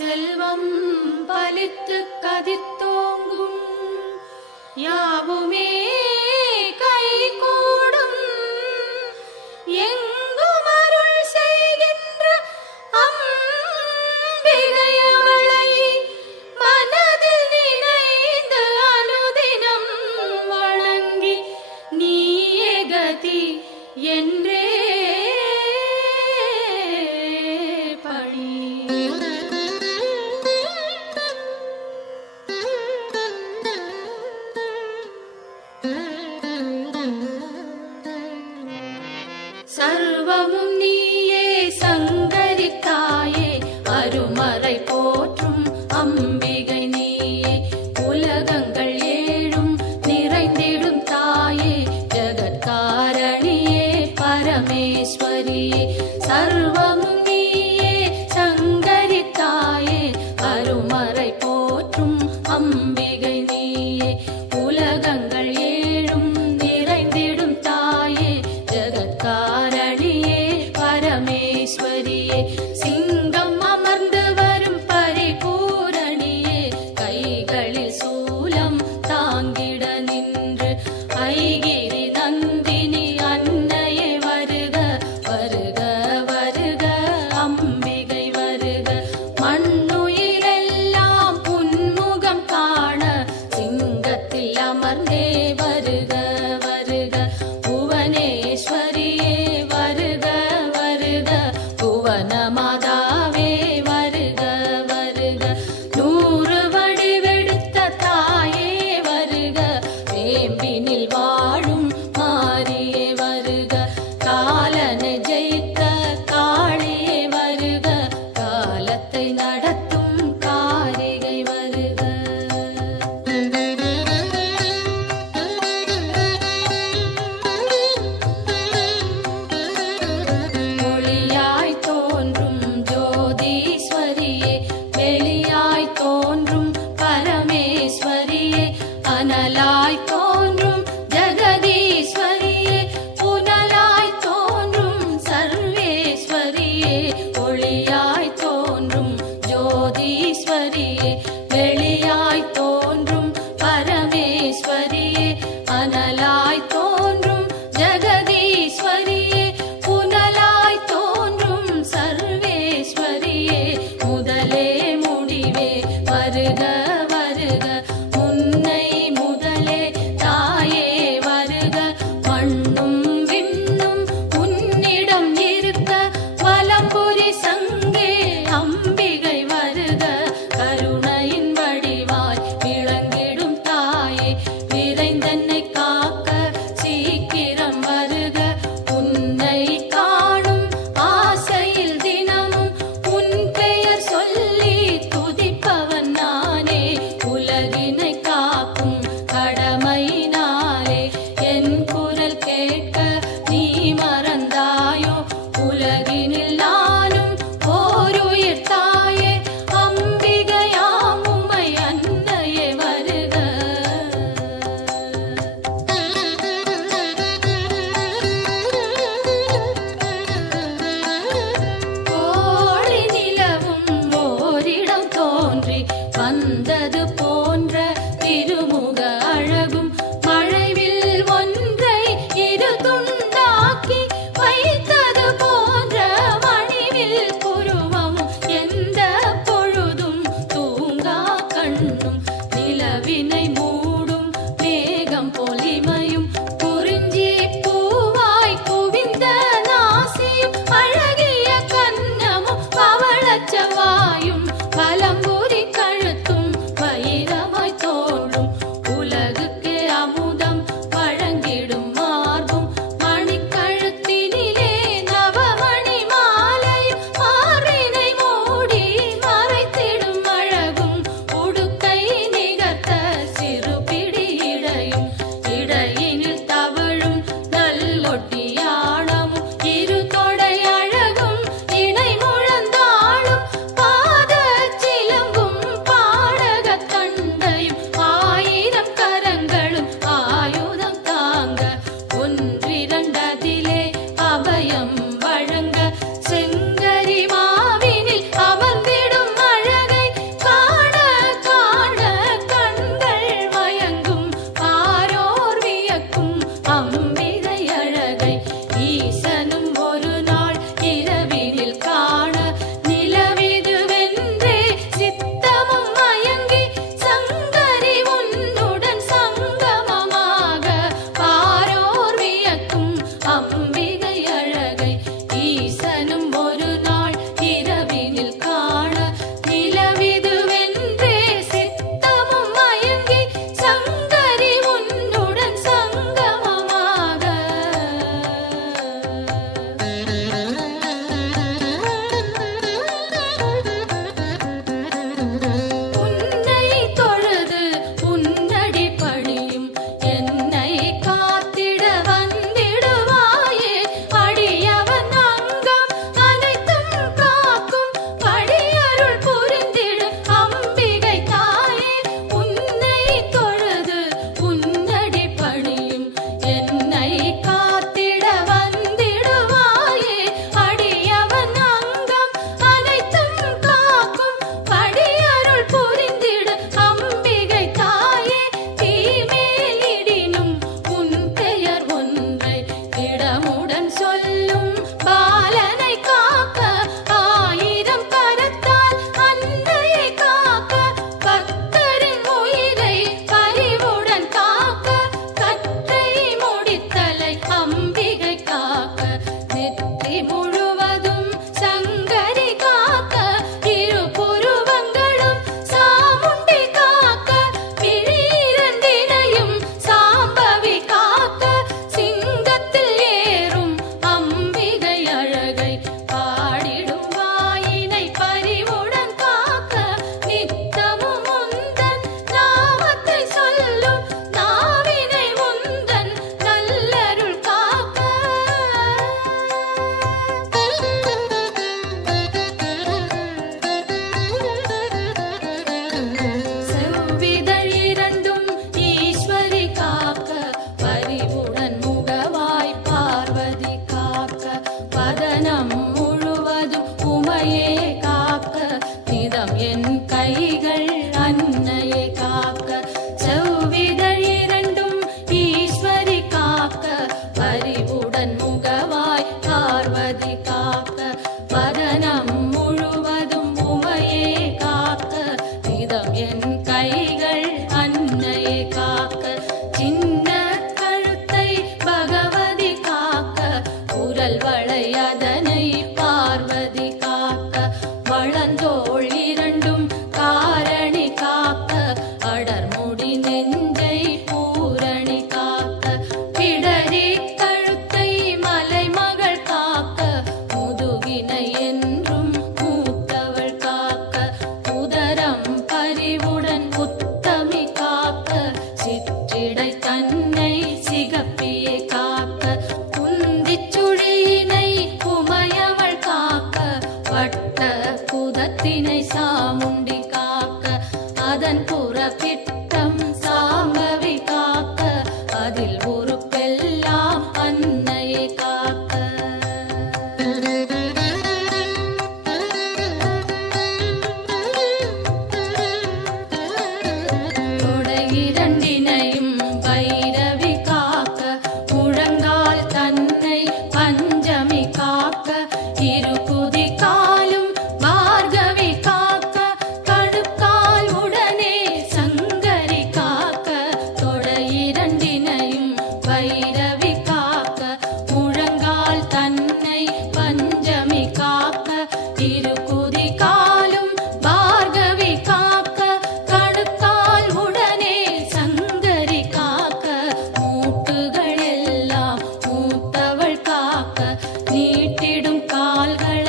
செல்வம் பலித்து கதித்தோங்கும் யாவுமே கைகூடும் எங்கும் அருள் செய்கின்ற அம்பிகையவளை மனதில் நினைந்து அனுதினம் வணங்கி நீயே கதி என்றே பணி. சர்வமும் நீயே சங்கரி தாயே அருமறை போற்றும் அம்பிகை நீயே உலகங்கள் ஏழும் நிறைந்திடும் தாயே ஜகத்காரணியே பரமேஸ்வரியே. சர்வமும் நீயே சங்கரி தாயே அருமறை போற்றும் அம்பிகை நீயே உலகங்கள் ஏழும் நிறைந்திடும் தாயே ஜகத்காரணியே பரமேஸ்வரியே. சிங்கம் அமர்ந்து வரும் பரிபூரணியே கைகளில் சூலம் தாங்கிட நின்று ஐகிரி நந்தினி அன்னையே வருக வருக வருக அம்பிகை வருக. மண்ணுயிரெல்லாம் உன்முகம் காண சிங்கத்தில் அமர்ந்தே வருக வருக புவனேஸ்வரியே வருக வருக புவன மாதாவே வருக வருக. 100 வடிவெடுத்த தாயே வருக வேம்பினில் வாழும் மாரியே வருக காலனை ஜெயித்த காளியே வருக காலத்தை நடத்தும் காரிகை வருக. ஒளியாய் தோன்றும் ஜோதீஸ்வரியே வெளியாய் தோன்றும் பரமேஸ்வரியே அனலாய் தோன்றும் ஜெகதீஸ்வரியே புனலாய் தோன்றும் சர்வேஸ்வரியே ஒளியாய் தோன்றும் ஜோதீஸ்வரியே வெளியாய் தோன்றும் பரமேஸ்வரியே அனலாய் தோன்றும் ஜெகதீஸ்வரியே புனலாய் தோன்றும் சர்வேஸ்வரியே முதலே முடிவே வருக வருக முன்னை முதலே தாயே வருக மண்ணும் விண்ணும் உன்னிடம் இருக்க வலம்புரி சங்கே அம்பிகை வருக கருணையின் வடிவாய் விளங்கிடும் தாயே விரைந்தன்னை காக்க சீக்கிரம் வருக உன்னை காணும் ஆசையில் தினமும் உன் பெயர் சொல்லி துதிப்பவன் நானே உலகினை காக்கும் கடமையினாலே என் குரல் கேட்க நீ மறந்தாயோ உலகினில் நானும் ஓருயிர் தாயே அம்பிகையாம் உமை அன்னையே வருக. கோடி நிலவும் ஓரிடம் தோன்றி வந்தது போன்ற திருமுக அழகும் மழைவில் ஒன்றை இரு துண்டாக்கி வைத்தது போன்ற உமையே காக்க நிதம் என் கைகள் அன்னையை காக்க செவ்விதழ் இரண்டும் ஈஸ்வரி காக்க பரிவுடன் முகவாய் பார்வதி காக்க வதனம் முழுவதும் உமையே காக்க நிதம் என் கைகள் அன்னையை காக்க சின்ன கழுத்தை பகவதி காக்க குரல் வளை அதனை பார்வதி காக்க வளந்தோள் இரண்டும் காரணி காக்க அடர்முடி நெஞ்சை பூரணி காக்க பிடரி கழுத்தை மலைமகள் காக்க முதுகினை என்றும் மூத்தவள் காக்க உதரம் பரிவுடன் உத்தமி காக்க சிற்றிடை தன்னை சிகப்பியை காக்க குந்திச் சுழியினை உமையவள் காக்க வட்ட குதத்தினை சாமுண்டி காக்க அதன் புறப்பிட்டம் சாம்பவி காக்க அதில் உறுப்பெல்லாம் அன்னையை காக்க தொடை இரண்டினையும் பைரவி காக்க முழங்கால் தன்னை பஞ்சமி காக்க இரு குதி காலும் பார்கவி காக்க கணுக்கால் உடனே சங்கரி காக்க தொடை இரண்டினையும் பைரவி காக்க முழங்கால் தன்னை பஞ்சமி காக்க இரு குதி காலும் பார்கவி காக்க கணுக்கால் உடனே சங்கரி காக்க மூட்டுகள் எல்லாம் மூத்தவள் காக்க நீட்டிடும் கால்கள்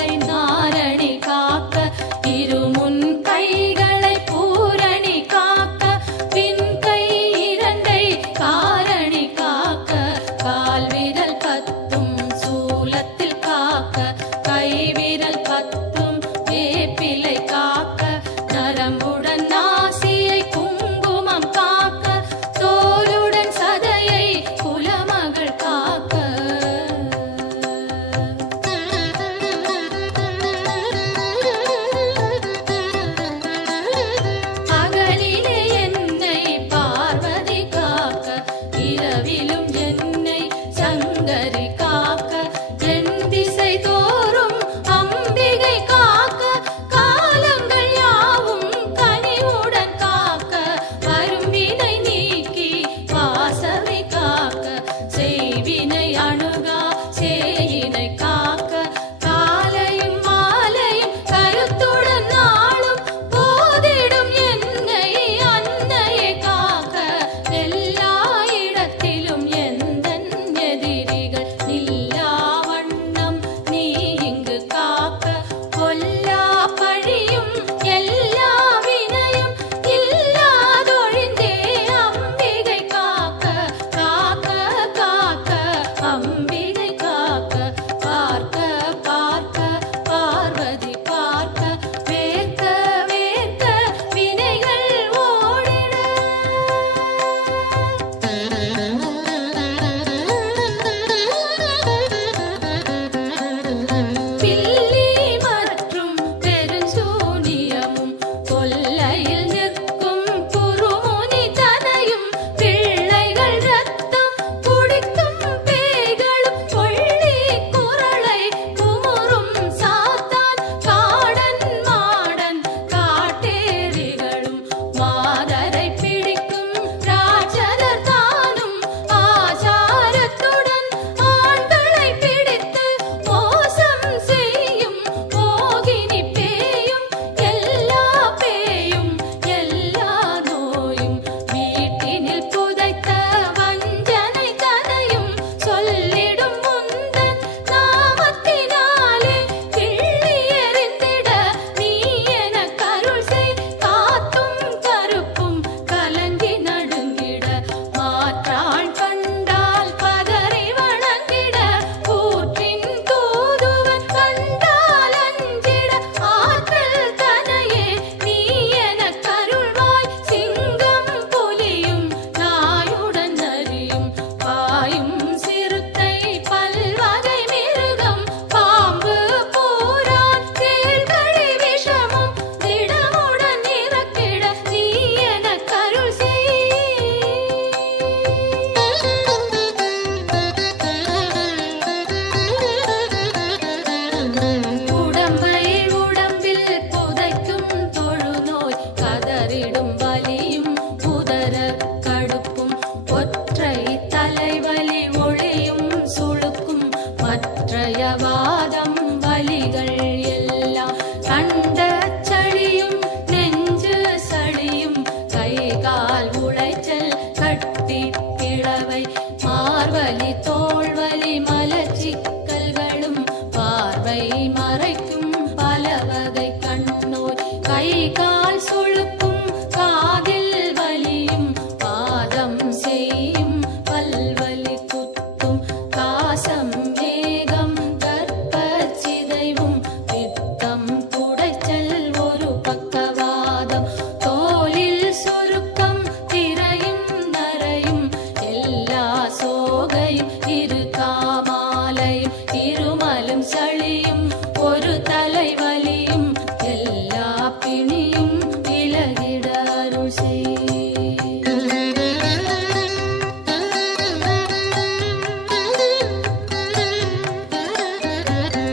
பார்வை மறைக்கும் பலவகை கண்ணோய் கை கால் சுழுக்கும் காதில் வலியும் பாதம் செய்யும் பல்வலி குத்தும் காசம் வேகம் கர்ப்பச் சிதைவும் பித்தம் குடைச்சல் ஒரு பக்கவாதம் தோலில் சுருக்கம் திரையும் நரையும் எல்லா சோகையும் இரு காமாலையும் இருமலும் சளியும் ஒரு தலைவலியும் எல்லா பிணியும் விலகிட அருள் செய்.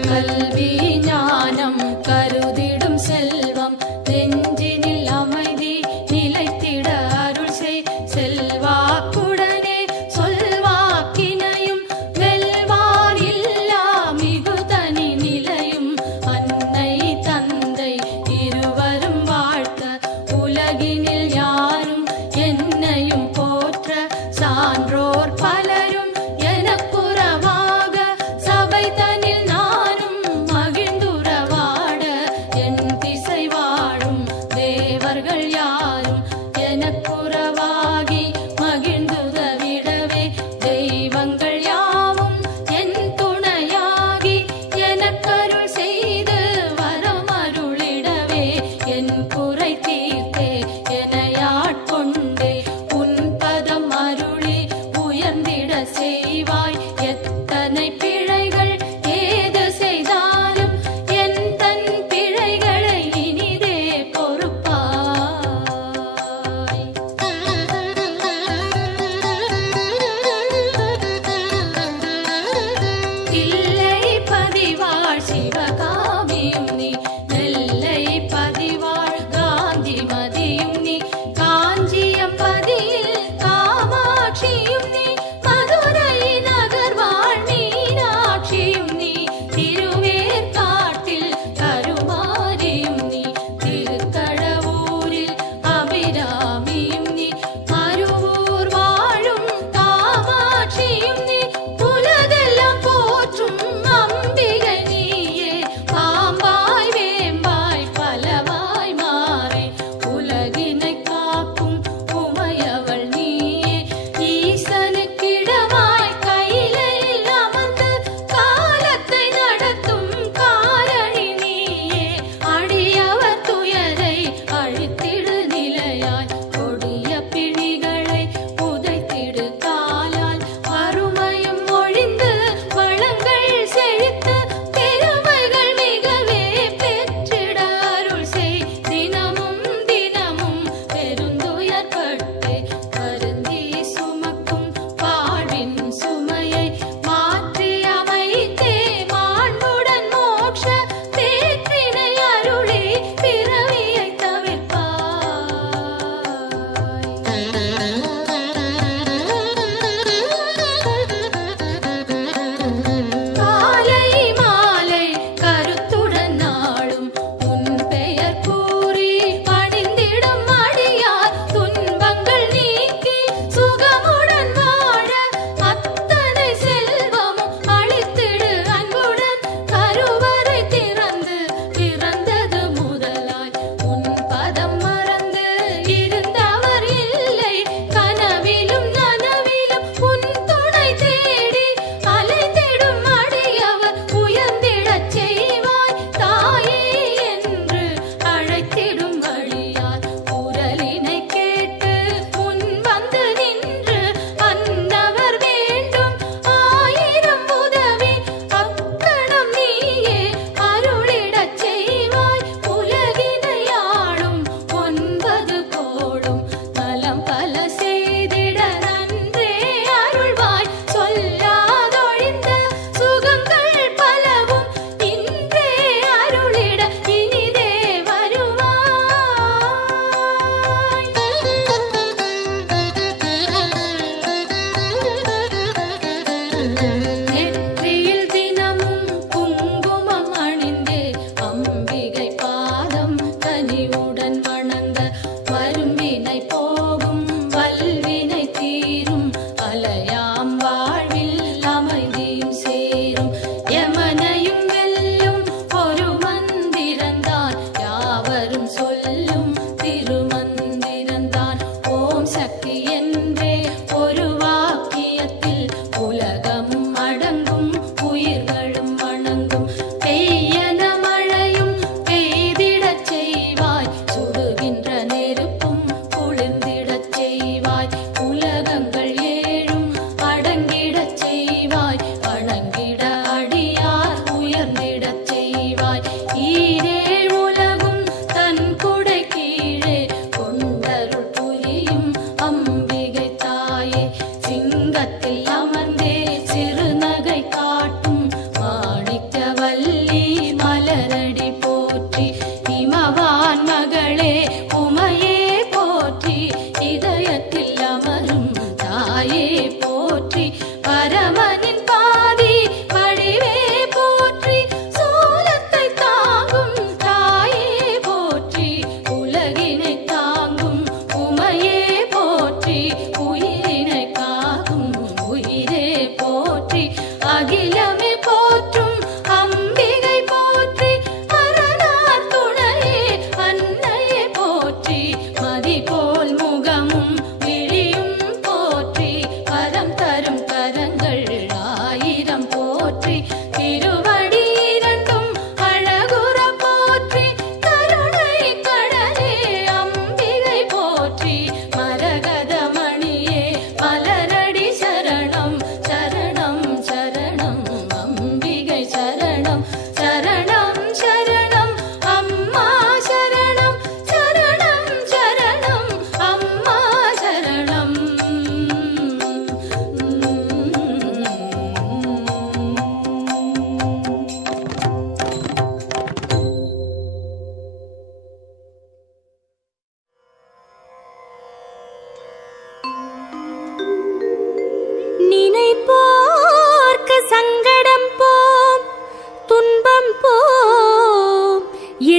கல்வி ஞானம் கருதிடும் செல்வம் நெஞ்சினில் அமைதி நிலைத்திட அருள் செய். செல்வாக்குடனே சொல்வாக்கினையும் வெல்வார் இல்லா மிகுதனி நிலை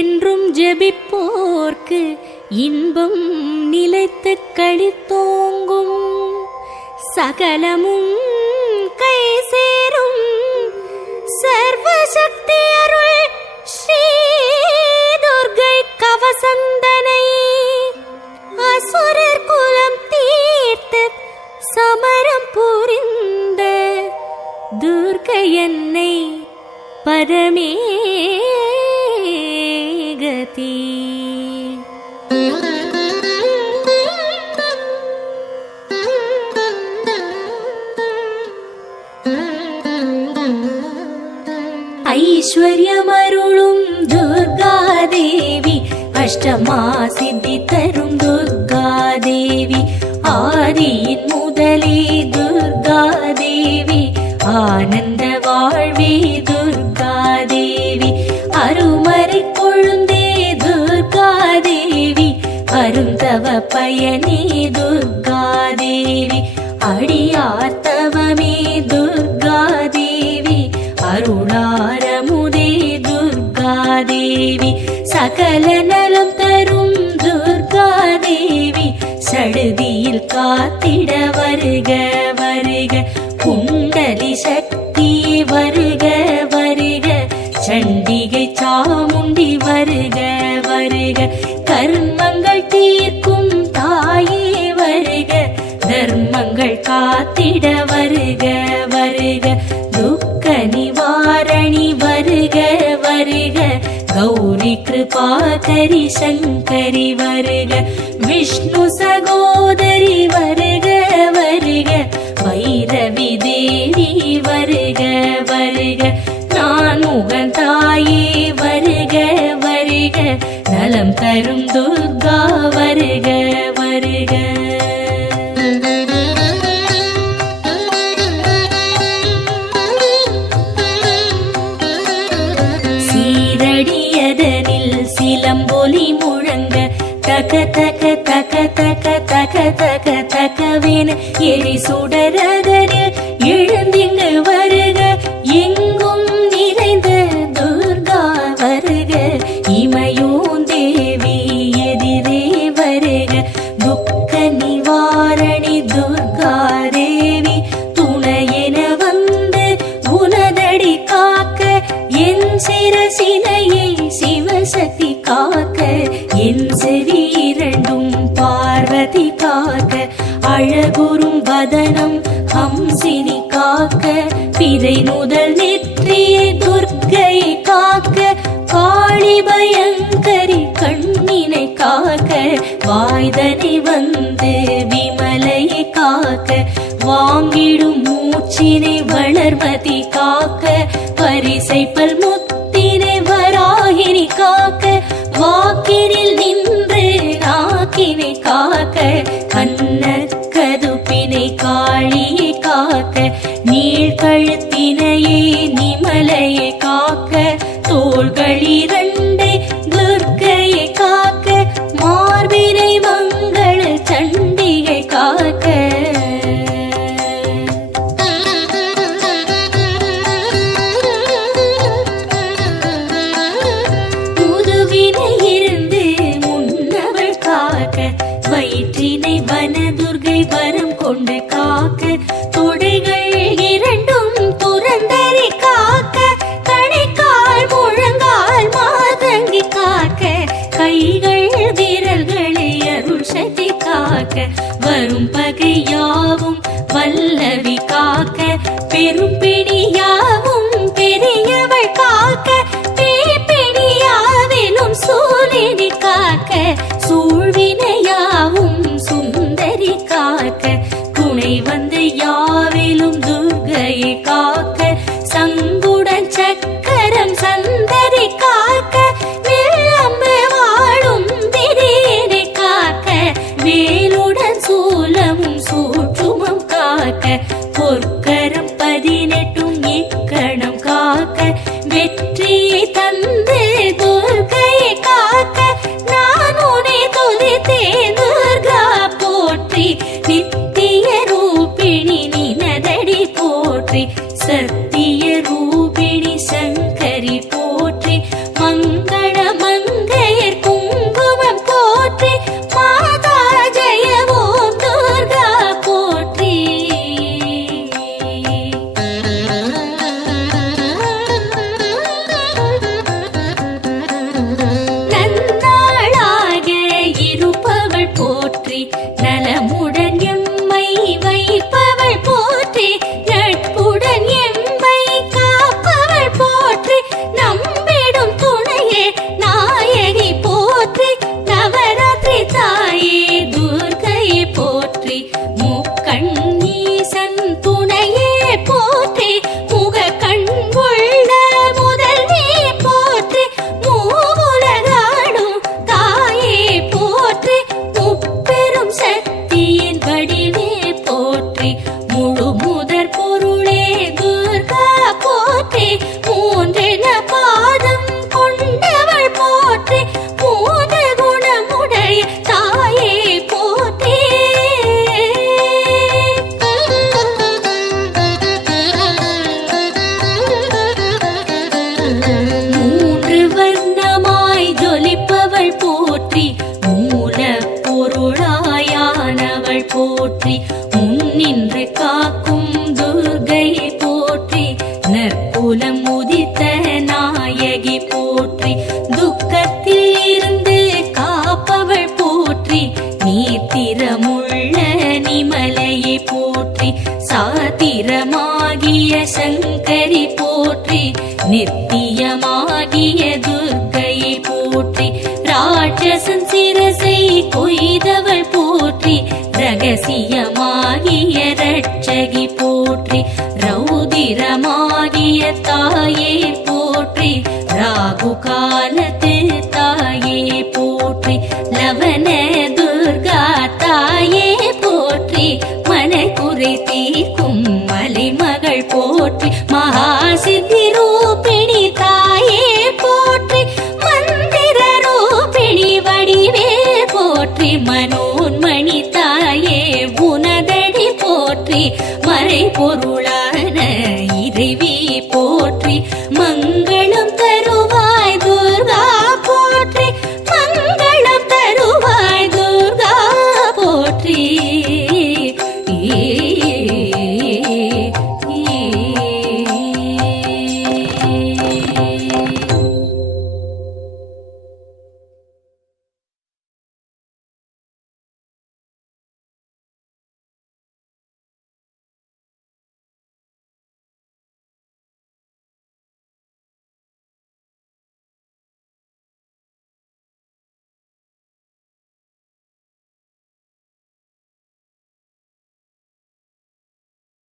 என்றும் ஜெபிப்போர்க்கு இன்பம் நிலைத்து களித்தோங்கும். சகலமும் கை சேரும் சர்வசக்தி அருள் ஸ்ரீ துர்கை கவசந்தனை அசுரர் குலம் தீர்த்து சமரம் புரிந்த துர்கை என்னை பரமே கதி. ஐஸ்வர்யமருளும் துர்காதேவி, அஷ்டமா சித்தி தரும் துர்காதேவி, ஆதியின் முதலே துர்காதேவி, ஆனந்த வாழ்வே துர்காதேவி, அருமறை கொழுந்தே துர்காதேவி, அருந்தவ பயனே துர்காதேவி, அடியார்த்தவமே துர்காதேவி, அருளாரமுதே துர்காதேவி, சகல நலம் தரும் துர்காதேவி, சடுதியில் காத்திட வருக வருக, குண்டலி சக்தி வருக வருக, சண்டிகை சாமுண்டி வருக வருக, கர்மங்கள் தீர்க்கும் தாயே வருக, தர்மங்கள் காத்திட வருக வருக, துக்க நிவாரணி வருக வருக, கௌரி கிருபாகரி சங்கரி வருக, விஷ்ணு சகோதரி வருக வருக, வைரவி தேவி வருக வருக, நான் முகந்தாயே வருக வருக, நலம் தரும் துர்கா வருக வருக. சீரடியதனில் சிலம்பொலி முழங்க, தக தக தக தக தக தக தகவென எரி சுடரதனில் எழுந்திங்கு வருக, எங்கும் நிறைந்த துர்கா வருக, இமையோன் தேவி எதிரே வருக, துக்க நிவாரணி துர்கா தேவி, துணையென வந்து உனதடி காக்க, என் சிரசினையை சிவசக்தி காக்க, என் செவி இரண்டும் பார்வதி காக்க, அழகுறும் வதனம் ஹம்சினி காக்க, பிறை முதல் நெற்றியை துர்க்கை காக்க, காளி பயங்கரி கண்ணினை காக்க, வாய்தனை வந்து விமலையை காக்க, வாங்கிடும் மூச்சினை வளர்மதி காக்க, பரிசைப்பல் முத்தினை வராகினி காக்க, வாக்கினில் நின்று நாக்கினை காக்க, கண்ணற்கதுப்பினை காளியை காக்க, நீழ்கழுத்தினையே நிமலையை காக்க, தோள்கள் இரண்டை துர்க்கையை காக்க, மார்பினை மங்கள சண்டிகை காக்க, முதுவினை இருந்து முன்னவள் காக்க, வயிற்றினை வனதுர்கை வரம் கொண்டு காக்க, தொடைகள் இரண்டும் துறந்தரை காக்க, கணைக்கால் முழங்கால் மாதங்கி காக்க, கைகள் விரல்களை அருள் சக்தி காக்க, வரும் பகையாவும் வல்லவி காக்க, பெரும் பிணியாவும் பெரியவள் காக்க, பேப்பிணியாவிலும் சூலினி காக்க, சூழ்வினையாவும் சுந்தரி காக்க, துணை வந்து யாவிலும் துர்கையை காக்க, சங்குடன் சக்கரம் சந்தரி காக்க, வெள்ளம்பு வாழும் திடீரை காக்க, வேலுடன் சூலமும் சூற்றுமும் காக்க, பொற்கரம் 18 இக்கணம் காக்க, வெற்றியை தந்து துர்கையை காக்க, நான் உன்னை துதித்தேன் துர்கா போற்றி, நித்திய ரூபிணி நினதடி போற்றி, சத்திய ரூபிணி சங்கரி போற்றி, மங்கள மங்கள போற்றி துக்கத்தில் இருந்து காப்பவள் போற்றி நீத்திரமுள்ள நிமலையை போற்றி சாத்திரமாகிய சங்கரி போற்றி நித்தியமாகிய துர்க்கையை போற்றி ராட்சசன் சிரசை கொய்தவள் போற்றி ரகசியமாகிய ரட்சகி போற்றி ரௌதிரமாகிய தாயே போற்றி ராகு காலத்து தாயே போற்றி லவன துர்கா தாயே போற்றி மனை குறை தீர்க்கும் மலைமகள் போற்றி மகாசித்தி ரூபிணி தாயே போற்றி மந்திர ரூபிணி வடிவே போற்றி மனோன்மணி தாயே உனதடி போற்றி மறை பொருள்